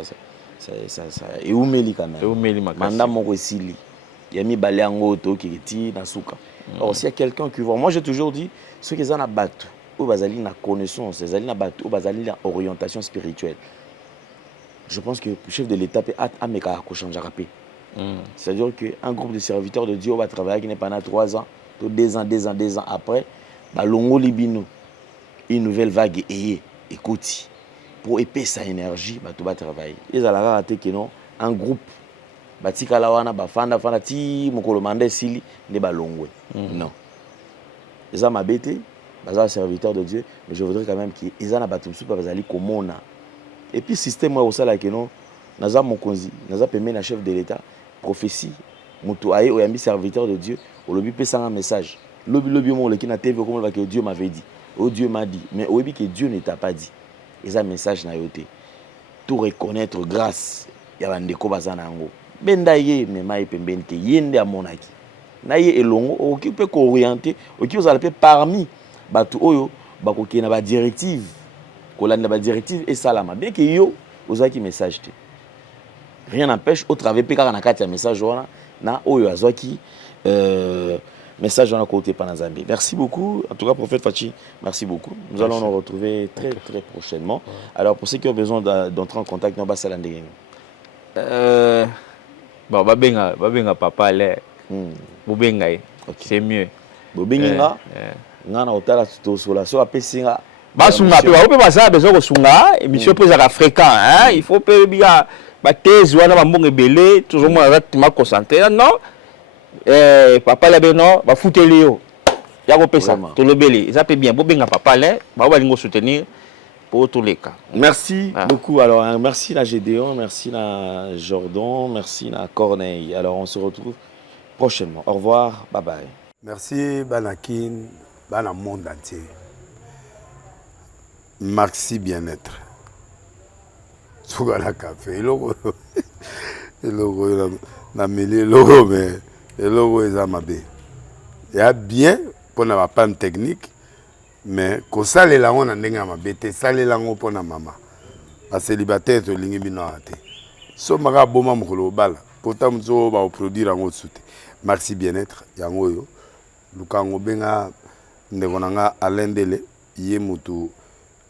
et oumeli quand même. Oumeli makasi. Manda moko esili. Yami baleango to kiti nasuka. Or, s'il y a quelqu'un qui voit, moi j'ai toujours dit, ceux qui ont la batte, ou bazali na connaissance, ils ont la batte, ou bazali na orientation spirituelle. Je pense que le chef de l'État peut ameka changer rapé. C'est-à-dire qu'un groupe de serviteurs de Dieu va travailler qui n'est pas 3 ans, 2 ans après, bah longo libino, une nouvelle vague et écoute, pour épaisser sa énergie, bah tout va travailler. Ils ont la raté que non, un groupe batika la wana bafanda ti mokolo mande sili ne balongwe. Non. Ils ont mabete, baza serviteur de Dieu, mais je voudrais quand même qu'ils en a battu soupa bazali komona. Et puis système moi au sala que non, naza mokonzi, naza pemé na chef de l'État, prophétie, mutu aye oyambi serviteur de Dieu, au lobi pesa un message. Lobi mo le ki na TV comme que Dieu m'avait dit. Oh Dieu m'a dit, mais oyebi que Dieu ne t'a pas dit. Ils ont message na yoté. Tout reconnaître grâce ya bandeko bazana ngo. Benda ye me mai pembeni ke yende amonaki na ye elongo okipe ko orienter oki ozala pe parmi batu oyo bakoki na ba directive kolanda ba directive et salama bien que yo ozaki message te rien n'empêche au travers pe kaka na kati ya message wana na oyo azwaki message wana côté panazambi. Merci beaucoup en tout cas prophète Fachi, merci beaucoup. Nous allons nous retrouver très très prochainement. Alors pour ceux qui ont besoin d'entrer en contact, nous va salandé. Bon, babenga papa là. Bobenga c'est mieux. Bobenga. Ngana otala tosola so apesinga. Basunga pe ba baza besoin ko sunga émission peut être fréquent il faut pe bien ba thèse wana ba mbonge belé toujours moi exactement concentré non papa là non ba futeli yo. Ya ko pesa to le belé ça peut bien bobenga papa là ba lingo soutenir pour tous les cas. Merci beaucoup. Alors, merci à Gédéon, merci à Jordan, merci à Corneille. Alors, on se retrouve prochainement. Au revoir, bye bye. Merci, Banakin, Bana monde entier. Merci bien-être. Sougala café, logo, na mêlé logo, mais logo est amabé. Il y a bien pour la panne technique. Mais ko salela ngona ndenga mabete salela ngo pona mama ba célibataire to lingi bino ate so maka boma mokolo bala pota mzo ba produire ngo soute Maxi Bien-être yango yo lukango benga ndeko nanga alendele ye mutu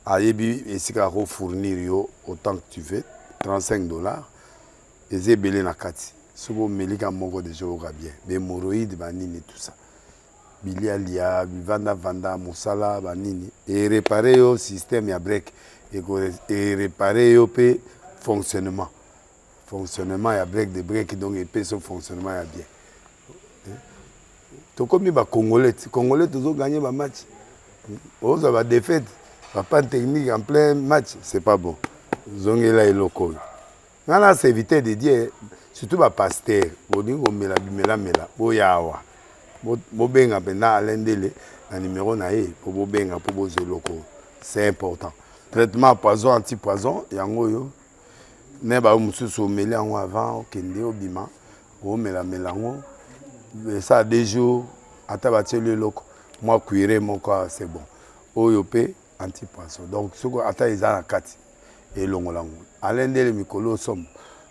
ayebi esika ko fournir yo autant que tu veux $35 ezebele na kati sobo melika moko de jour bien be hémorroïdes banini tout ça bilialia vanda musala banini et réparer yo système ya break et réparer yo pe fonctionnement ya break de break donc et pe son fonctionnement ya bien to comme ba congolais toujours gagner ba match on va défaite pas technique en plein match c'est pas bon zongela eloko ngana c'est éviter de dire surtout ba pasteur boningo mela boyawa bobenga pena alendele na numéro na ye po bobenga po bozeloko c'est important traitement poison anti-poison yango yo ne ba mususu meli yango avant okende obima o mela ngo ça 2 jours ata bateli loko moi cuire moko c'est bon oyo pe anti-poison donc soko ata ezana kati elongolango alendele mikolo somme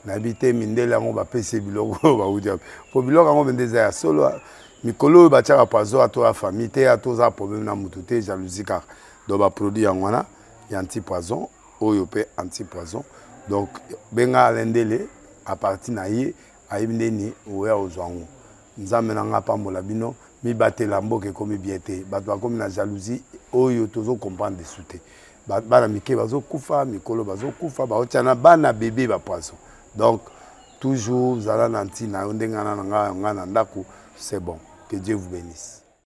nabité mindele yango bapese biloko ba udia po biloko yango bendeza ya solo mikolo ba tchaka poison ato la famille te ato za problème na mutu te jalousie car do ba produit yango na ya anti-poison oyo pe anti-poison donc benga alendele à partir na ye ayibindeni oya ozwango nzambe na nga pambola bino mi batela mboke komi biete bato bakomi na jalousie oyo tozo comprendre de souté bana mike bazo kufa mikolo bazo kufa baotiana bana bébé ba poisson donc toujours zala nanti na ndengana nga na ndako c'est bon que Dieu vous bénisse.